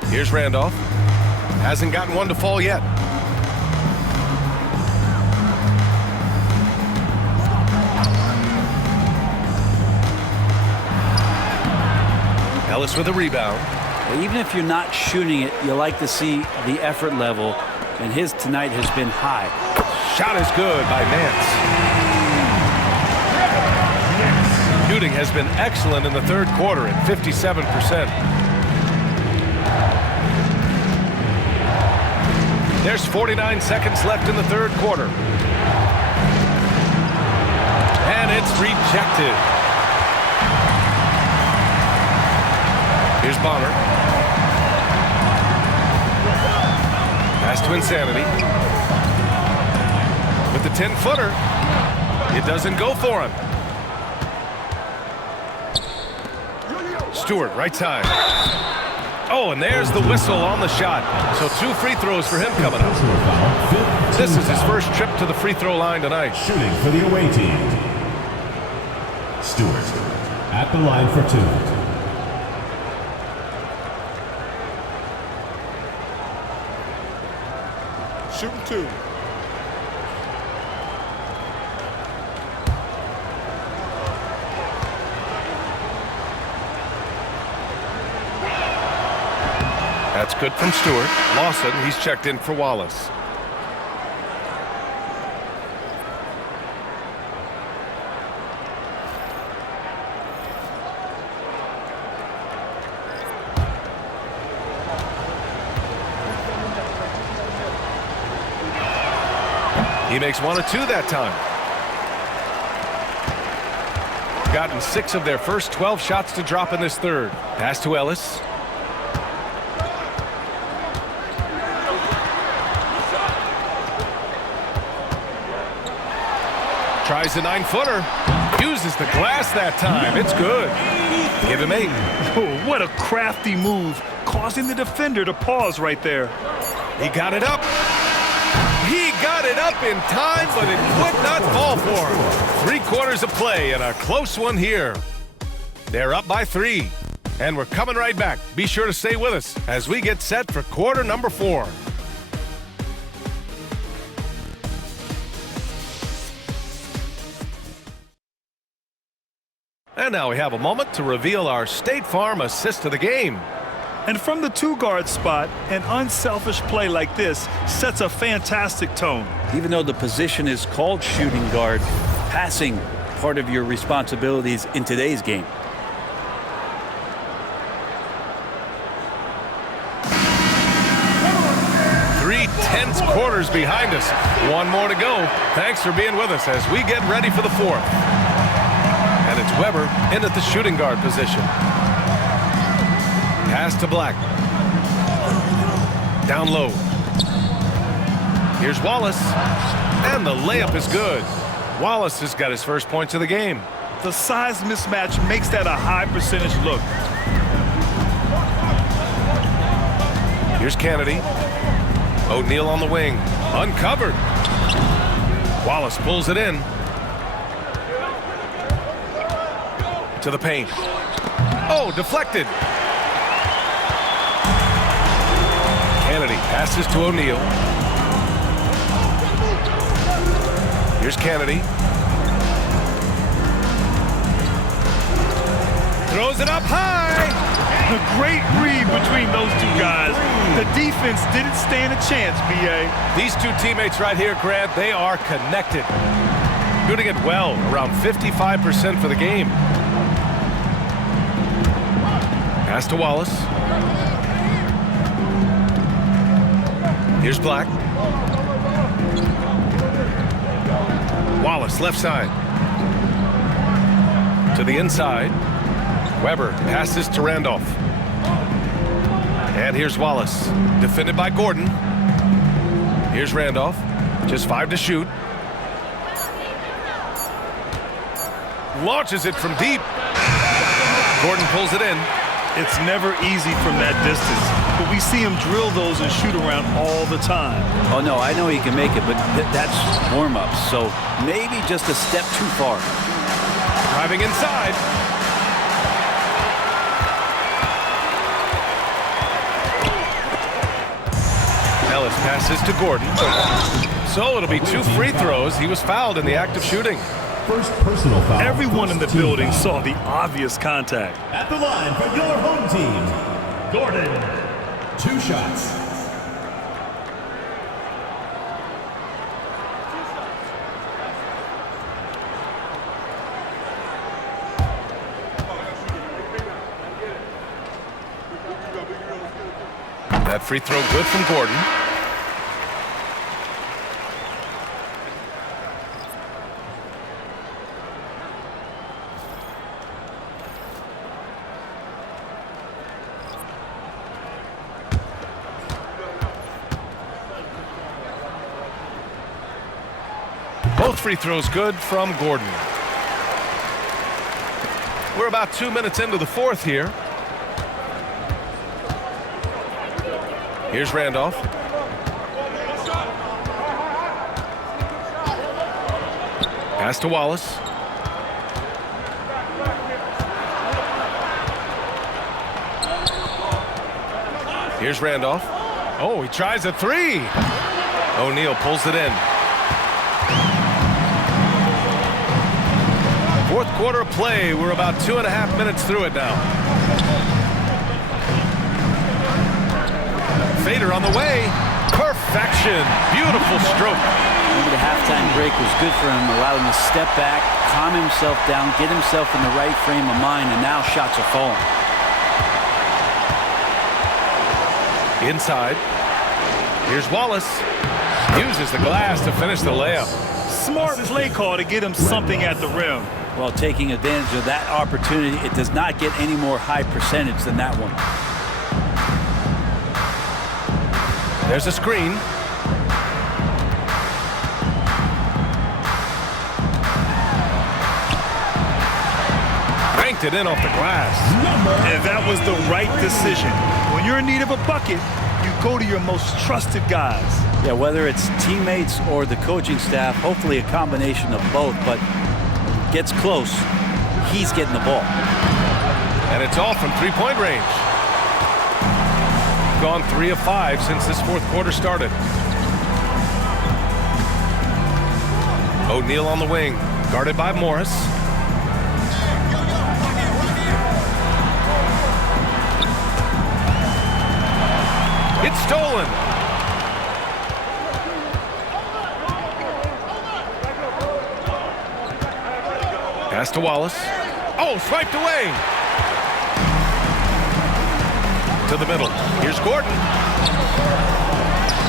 Here's Randolph. Hasn't gotten one to fall yet. Ellis with a rebound. Even if you're not shooting it, you like to see the effort level, and his tonight has been high. Shot is good by Nance. Shooting has been excellent in the third quarter at 57%. There's 49 seconds left in the third quarter. And it's rejected. Here's Bonner. Pass to Insanity. With the 10-footer. It doesn't go for him. Stewart, right side. Oh, and there's the whistle on the shot. So 2 free throws for him coming up. This is his first trip to the free throw line tonight. Shooting for the away team. Stewart at the line for 2. Shooting 2. That's good from Stewart. Lawson, he's checked in for Wallace. He makes 1 of 2 that time. Gotten 6 of their first 12 shots to drop in this third. Pass to Ellis. Tries the 9-footer. Uses the glass that time. It's good. Give him 8. Oh, what a crafty move, causing the defender to pause right there. He got it up. He got it up in time, but it would not fall for him. 3 quarters of play and a close one here. They're up by 3. And we're coming right back. Be sure to stay with us as we get set for quarter number 4. And now we have a moment to reveal our State Farm assist of the game. And from the 2-guard spot, an unselfish play like this sets a fantastic tone. Even though the position is called shooting guard, passing part of your responsibilities in today's game. Three tense quarters behind us. 1 more to go. Thanks for being with us as we get ready for the 4th. And it's Weber in at the shooting guard position. Pass to Black. Down low. Here's Wallace. And the layup is good. Wallace has got his first points of the game. The size mismatch makes that a high percentage look. Here's Kennedy. O'Neal on the wing. Uncovered. Wallace pulls it in. To the paint. Oh, deflected. Kennedy passes to O'Neal. Here's Kennedy. Throws it up high. A great read between those 2 guys. The defense didn't stand a chance, B.A. These 2 teammates right here, Grant, they are connected. Shooting it well, around 55% for the game. Pass to Wallace. Here's Black. Wallace, left side. To the inside. Weber passes to Randolph. And here's Wallace. Defended by Gordon. Here's Randolph. Just 5 to shoot. Launches it from deep. Gordon pulls it in. It's never easy from that distance, but we see him drill those and shoot around all the time. Oh, no, I know he can make it, but that's warm-up, so maybe just a step too far. Driving inside. Ellis passes to Gordon. So it'll be 2 free throws. He was fouled in the act of shooting. First personal foul. Everyone in the Team building foul. saw the obvious contact. At the line for your home team, Gordon. 2 shots. That free throw good from Gordon. Both free throws good from Gordon. We're about 2 minutes into the fourth here. Here's Randolph. Pass to Wallace. Here's Randolph. Oh, he tries a three. O'Neal pulls it in. Fourth quarter of play. We're about 2.5 minutes through it now. Fader on the way. Perfection. Beautiful stroke. Maybe the halftime break was good for him, allowed him to step back, calm himself down, get himself in the right frame of mind, and now shots are falling. Inside. Here's Wallace. Uses the glass to finish the layup. Smart play call to get him something at the rim. Well, taking advantage of that opportunity, it does not get any more high percentage than that one. There's a screen. Banked it in off the glass. And that was the right decision. When you're in need of a bucket, you go to your most trusted guys. Yeah, whether it's teammates or the coaching staff, hopefully a combination of both, but gets close, he's getting the ball. And it's all from three-point range. Gone 3 of 5 since this fourth quarter started. O'Neal on the wing, guarded by Morris. It's stolen. Pass to Wallace. Oh, swiped away. To the middle. Here's Gordon.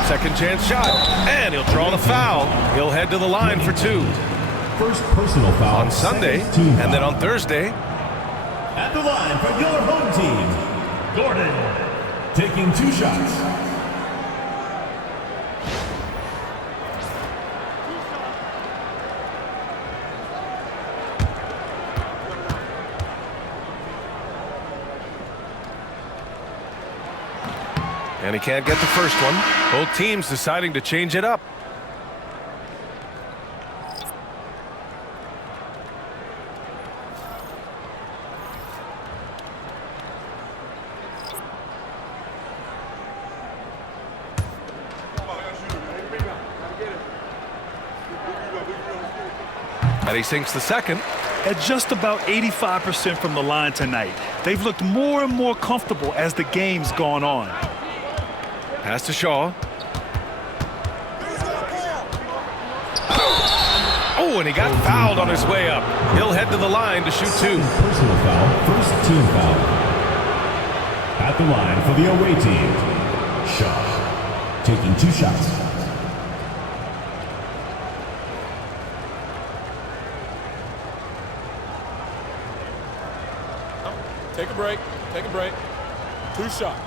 Second chance shot. And he'll draw the foul. He'll head to the line for 2. First personal foul On Sunday, and then on Thursday. At the line for your home team, Gordon, taking 2 shots. And he can't get the first one. Both teams deciding to change it up. And he sinks the second. At just about 85% from the line tonight. They've looked more and more comfortable as the game's gone on. Pass to Shaw. Oh, and he got fouled on his way up. He'll head to the line to shoot 2. Personal foul, first team foul. At the line for the away team, Shaw, taking 2 shots. Take a break. Take a break. 2 shots.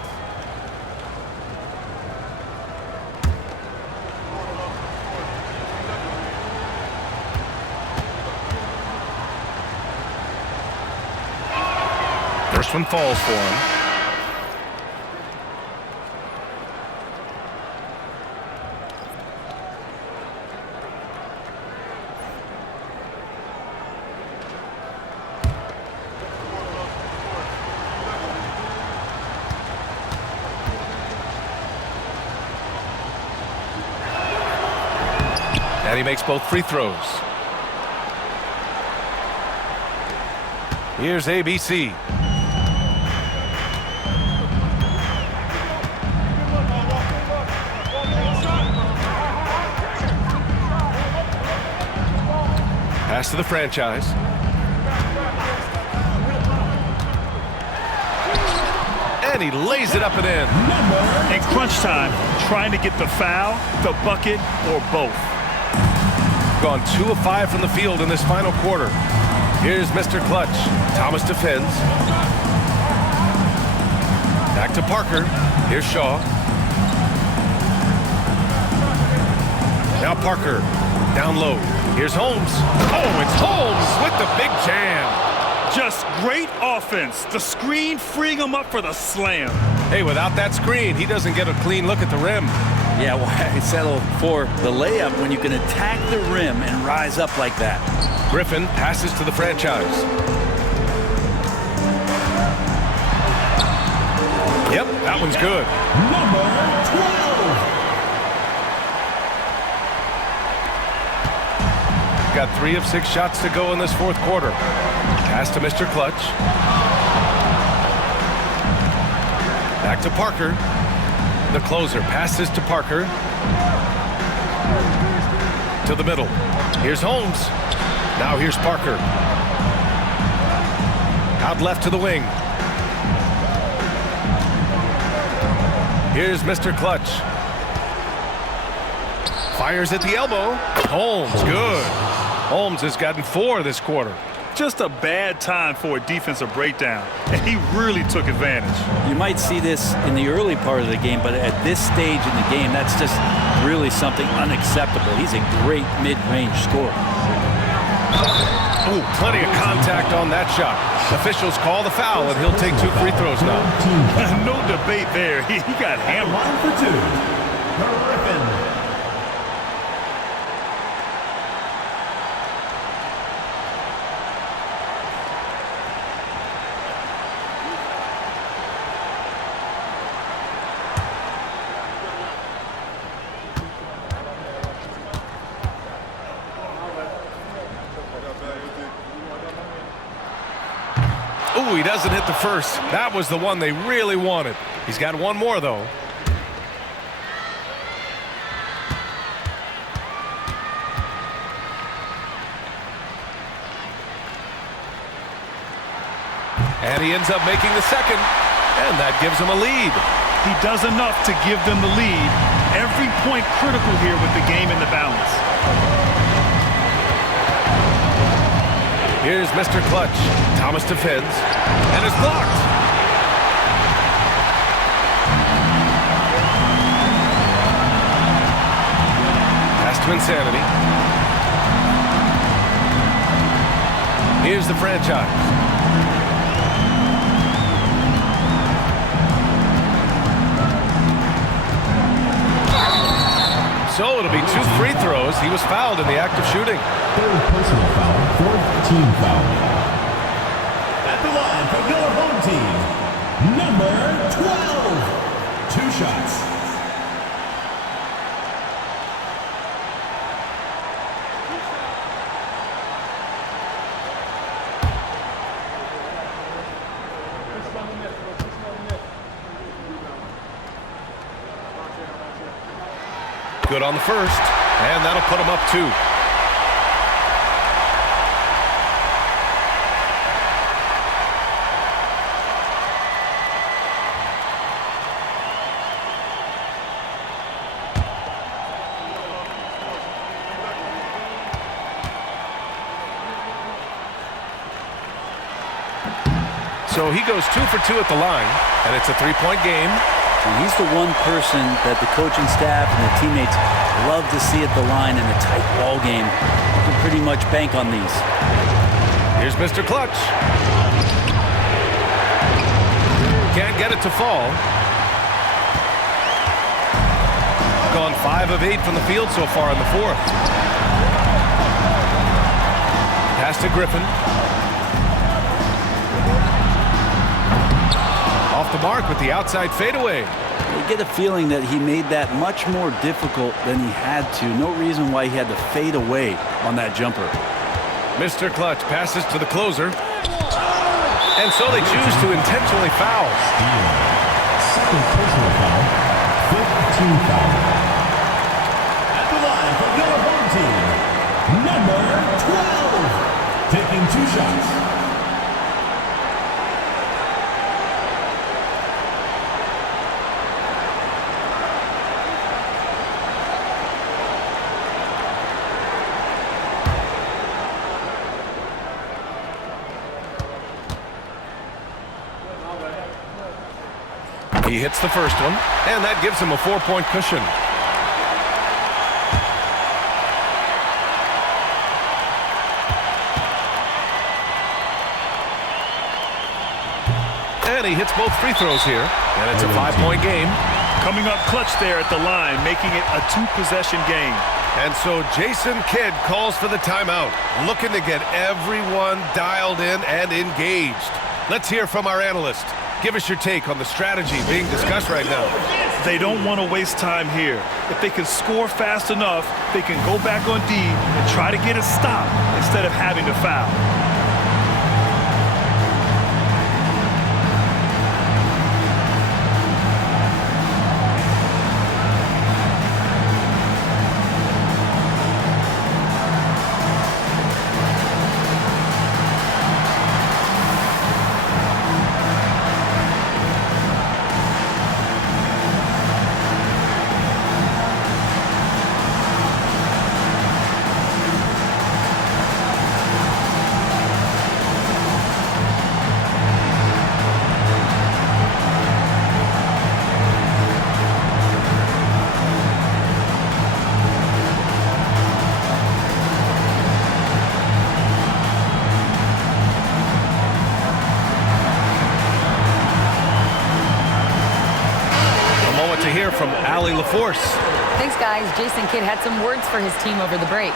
First one falls for him. And he makes both free throws. Here's ABC. Pass to the franchise. And he lays it up and in. In crunch time, trying to get the foul, the bucket, or both. Gone 2 of 5 from the field in this final quarter. Here's Mr. Clutch. Thomas defends. Back to Parker. Here's Shaw. Now Parker down low. Here's Holmes. Oh, it's Holmes with the big jam. Just great offense. The screen freeing him up for the slam. Hey, without that screen, he doesn't get a clean look at the rim. Yeah, why settle for the layup when you can attack the rim and rise up like that? Griffin passes to the franchise. Yep, that one's good. Number 12. Got 3 of 6 shots to go in this fourth quarter. Pass to Mr. Clutch. Back to Parker. The closer passes to Parker. To the middle. Here's Holmes. Now here's Parker. Out left to the wing. Here's Mr. Clutch. Fires at the elbow. Holmes, good. Holmes has gotten 4 this quarter. Just a bad time for a defensive breakdown, and he really took advantage. You might see this in the early part of the game, but at this stage in the game, that's just really something unacceptable. He's a great mid-range scorer. Ooh, plenty of contact on that shot. Officials call the foul, and he'll take 2 free throws now. No debate there. He got hammered. Line for 2. Griffin. Ooh, he doesn't hit the first. That was the one they really wanted. He's got 1 more, though. And he ends up making the second, and that gives him a lead. He does enough to give them the lead. Every point critical here with the game in the balance. Here's Mr. Clutch. Thomas defends, and is blocked. Pass to Insanity. Here's the franchise. So it'll be 2 free throws. He was fouled in the act of shooting. 3rd personal foul, 4th team foul. At the line for your home team, number 12. 2 shots. Good on the first, and that'll put him up 2. So he goes 2 for 2 at the line, and it's a 3-point game. And he's the one person that the coaching staff and the teammates love to see at the line in a tight ball game. You can pretty much bank on these. Here's Mr. Clutch. Can't get it to fall. Gone 5 of 8 from the field so far in the fourth. Pass to Griffin. Off the mark with the outside fadeaway. You get a feeling that he made that much more difficult than he had to. No reason why he had to fade away on that jumper. Mr. Clutch passes to the closer. And so they choose to intentionally foul. 2nd personal foul, 5th team foul. At the line for your home team, number 12. Taking 2 shots. He hits the first one, and that gives him a 4-point cushion. and he hits both free throws here. And it's a 5-point game. Coming up clutch there at the line, making it a 2-possession game. And so Jason Kidd calls for the timeout, looking to get everyone dialed in and engaged. Let's hear from our analyst. Give us your take on the strategy being discussed right now. They don't want to waste time here. If they can score fast enough, they can go back on D and try to get a stop instead of having to foul. Thanks, guys. Jason Kidd had some words for his team over the break.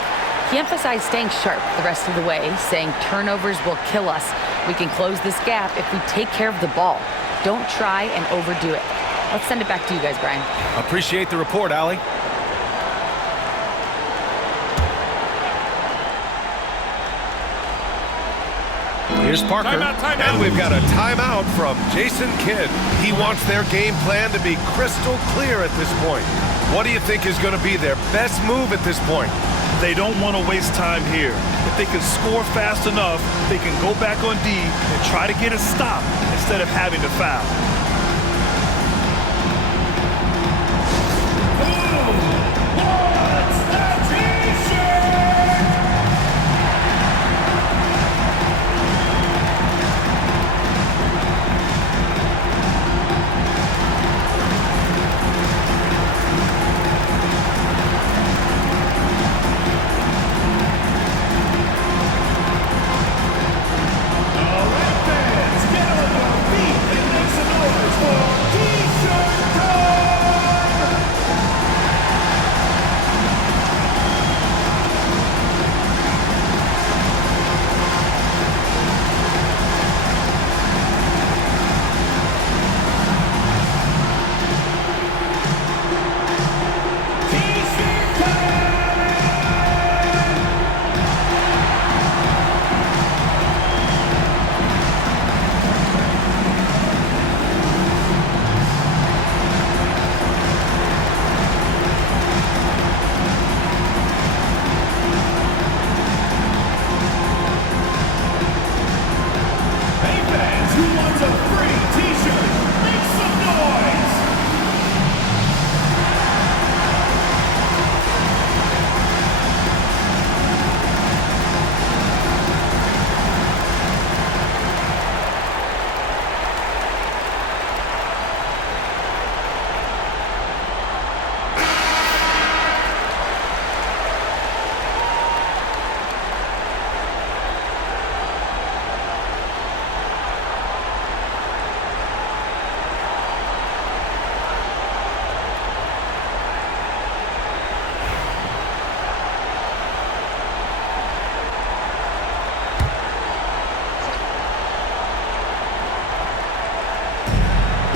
He emphasized staying sharp the rest of the way, saying turnovers will kill us. We can close this gap if we take care of the ball. Don't try and overdo it. Let's send it back to you guys, Brian. Appreciate the report, Allie. Here's Parker, Timeout. And we've got a timeout from Jason Kidd. He wants their game plan to be crystal clear at this point. What do you think is going to be their best move at this point? They don't want to waste time here. If they can score fast enough, they can go back on D and try to get a stop instead of having to foul.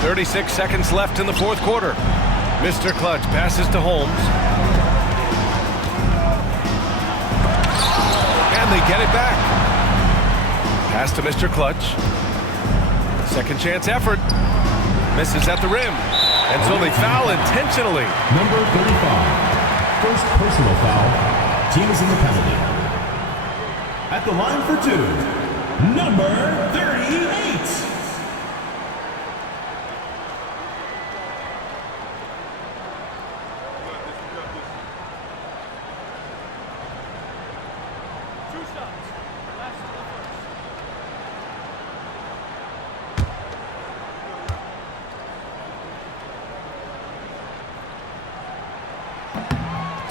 .36 seconds left in the fourth quarter. Mr. Clutch passes to Holmes. And they get it back. Pass to Mr. Clutch. Second chance effort. Misses at the rim. And so they foul intentionally. Number 35. First personal foul. Team is in the penalty. At the line for two, number 38.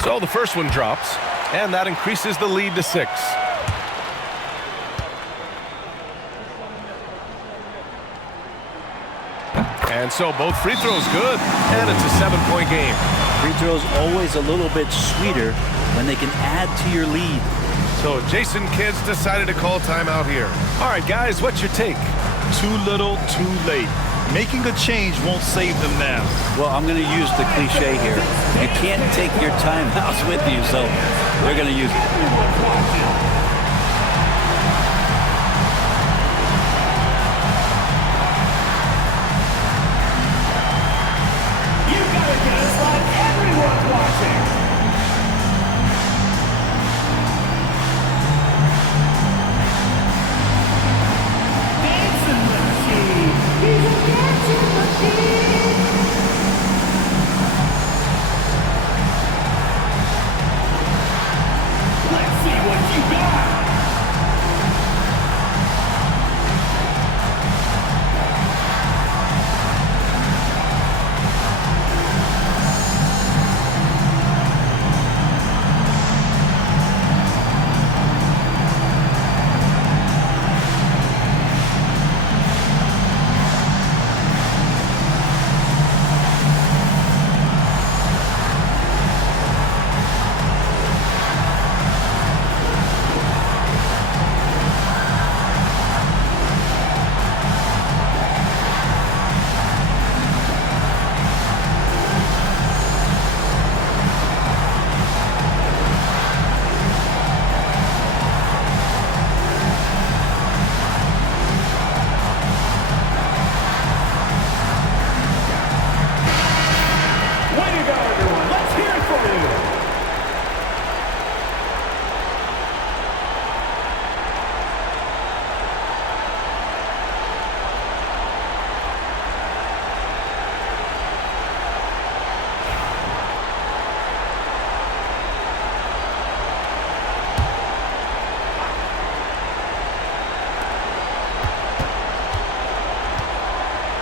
So the first one drops, and that increases the lead to 6. And so both free throws good, and it's a 7-point game. Free throws always a little bit sweeter when they can add to your lead. So Jason Kidd's decided to call timeout here. All right, guys, what's your take? Too little, too late. Making a change won't save them now. Well, I'm going to use the cliche here. You can't take your timeouts with you, so they're going to use it.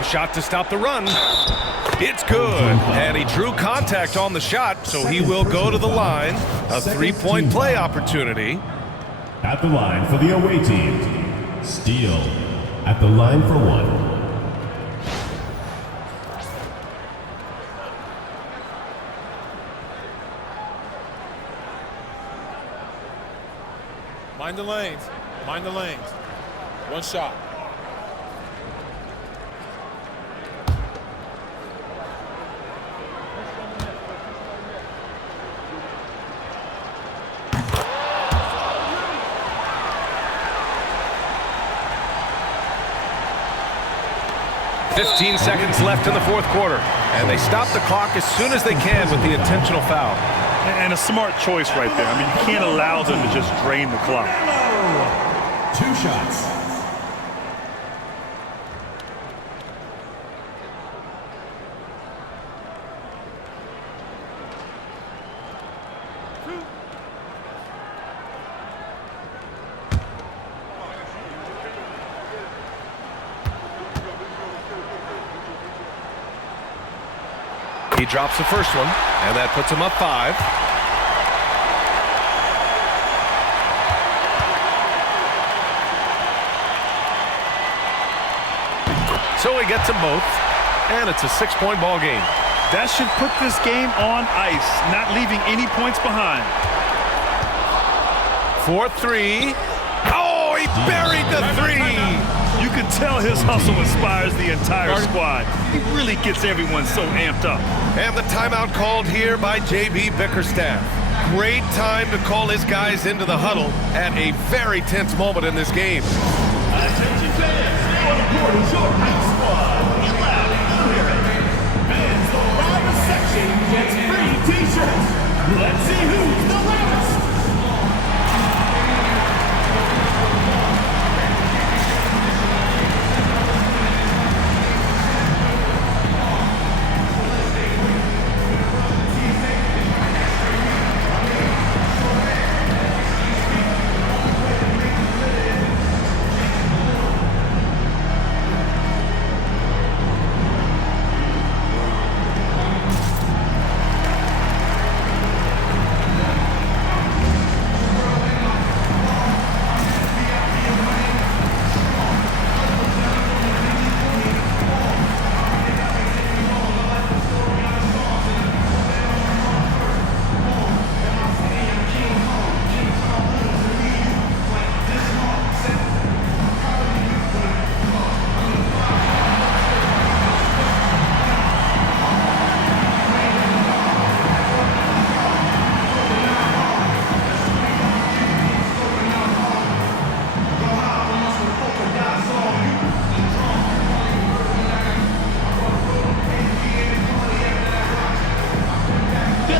Shot to stop the run. It's good. And he drew contact on the shot, so he will go to the line. A three-point play opportunity. At the line for the away team, Steele. At the line for one. Mind the lanes. Mind the lanes. One shot. Fifteen seconds left in the fourth quarter, and they stop the clock as soon as they can with the intentional foul. And a smart choice right there. I mean, you can't allow them to just drain the clock. 2 shots. He drops the first one, and that puts him up 5. So he gets them both, and it's a 6-point ball game. That should put this game on ice, not leaving any points behind. 4-3. Oh, he buried the 3. You can tell his hustle inspires the entire squad. He really gets everyone so amped up. And the timeout called here by J.B. Bickerstaff. Great time to call his guys into the huddle at a very tense moment in this game. Attention fans, now on the court is your house squad. Get loud and clear it. Fans, the loudest section gets free t-shirts. Let's see who's the loudest.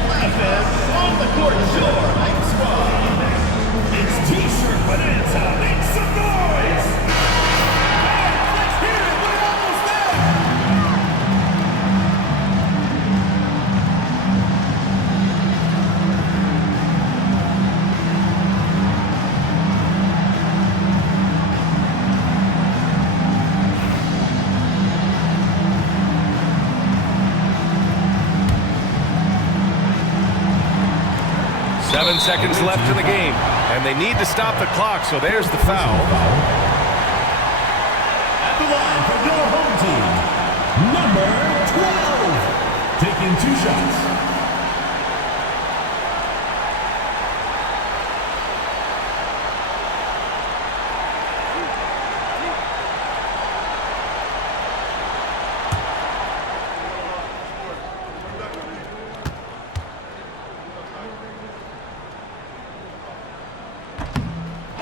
FM on the court shore light squad. It's T-shirt Bonanza. Make some noise! Fans, let's hear it. We're almost there. Seven seconds left in the game, and they need to stop the clock, so there's the foul. At the line for your home team, number 12, taking 2 shots.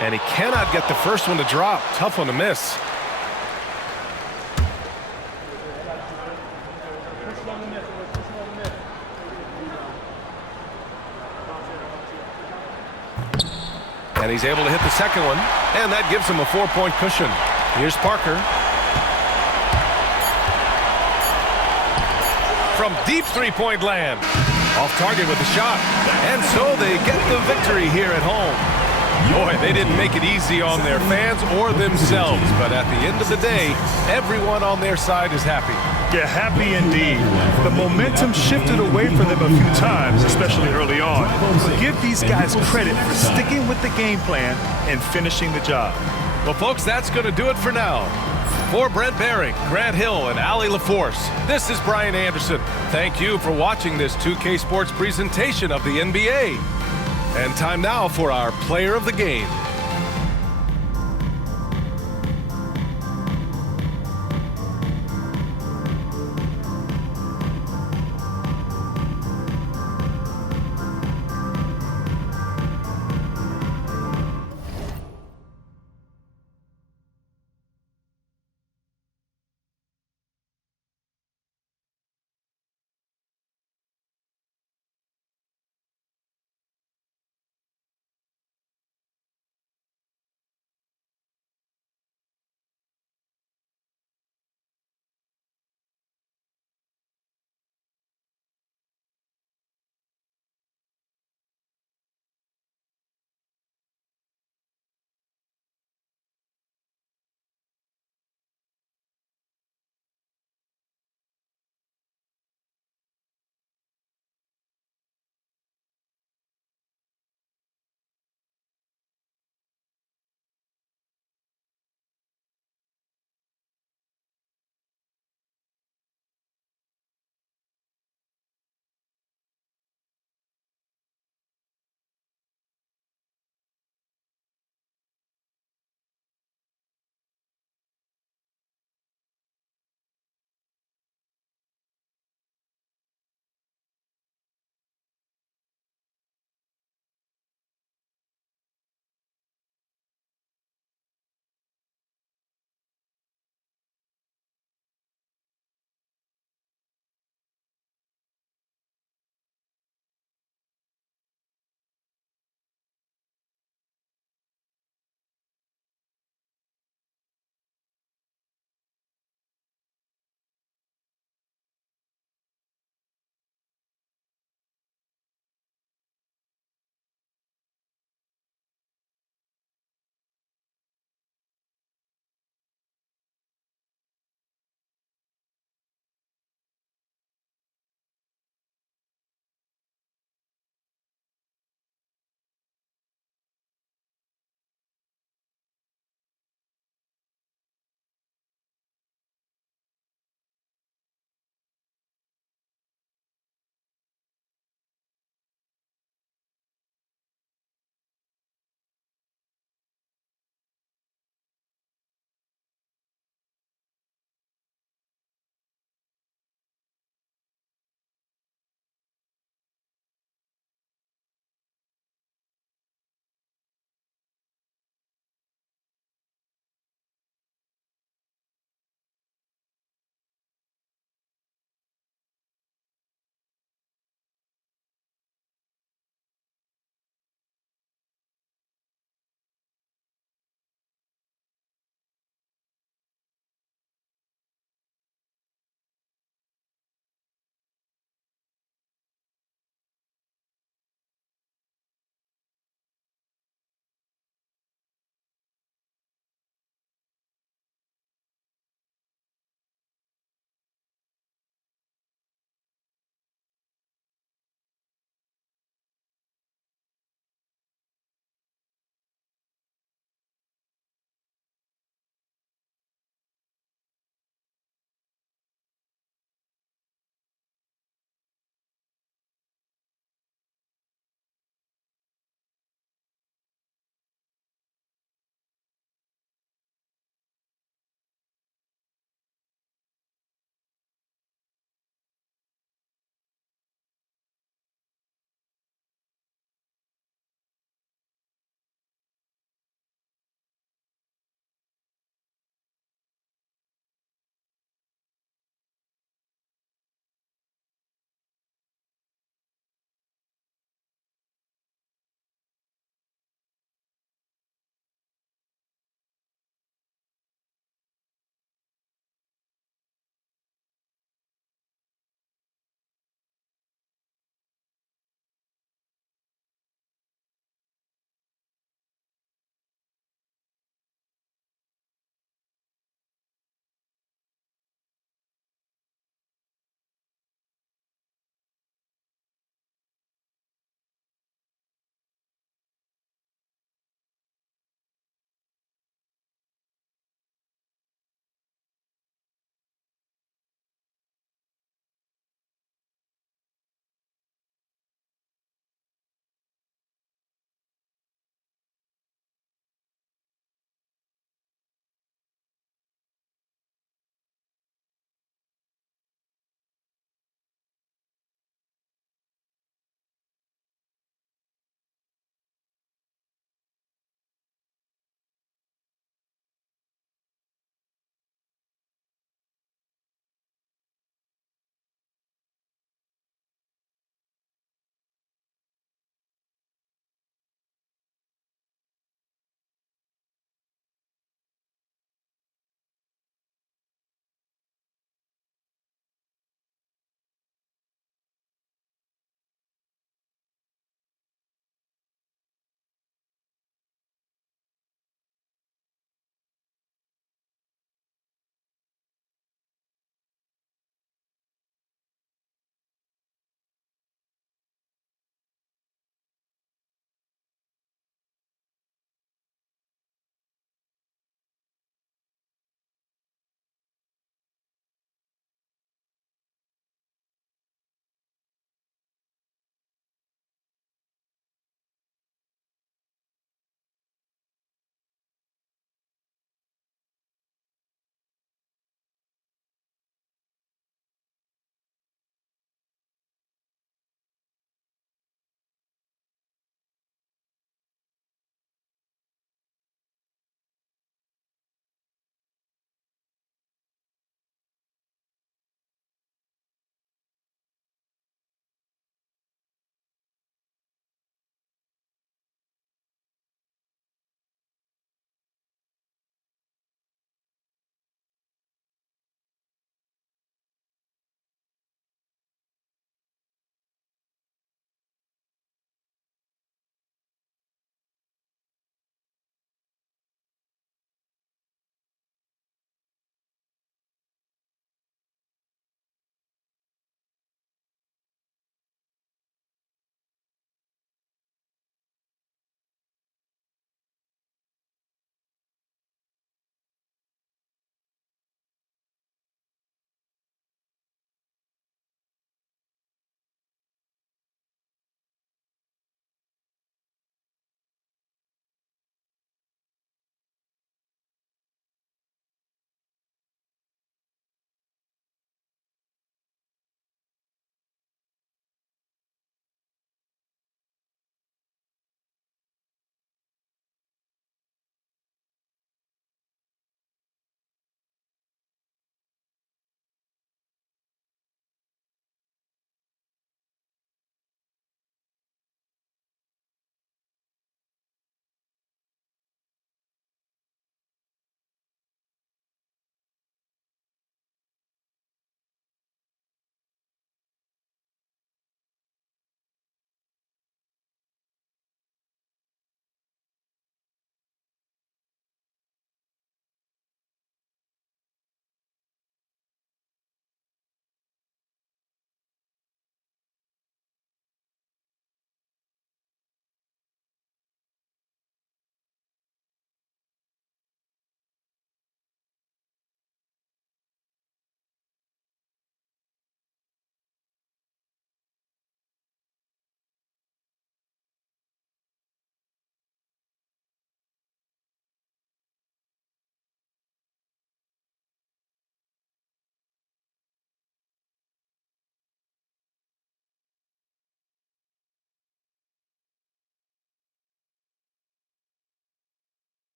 And he cannot get the first one to drop. Tough one to miss. And he's able to hit the second one, and that gives him a 4-point cushion. Here's Parker. From deep three-point land. Off target with the shot. And so they get the victory here at home. Boy, they didn't make it easy on their fans or themselves, but at the end of the day, everyone on their side is happy. Yeah, happy indeed. The momentum shifted away from them a few times, especially early on. But give these guys credit for sticking with the game plan and finishing the job. Well, folks, that's going to do it for now. For Brent Baring, Grant Hill, and Allie LaForce, this is Brian Anderson. Thank you for watching this 2K Sports presentation of the NBA. And time now for our player of the game.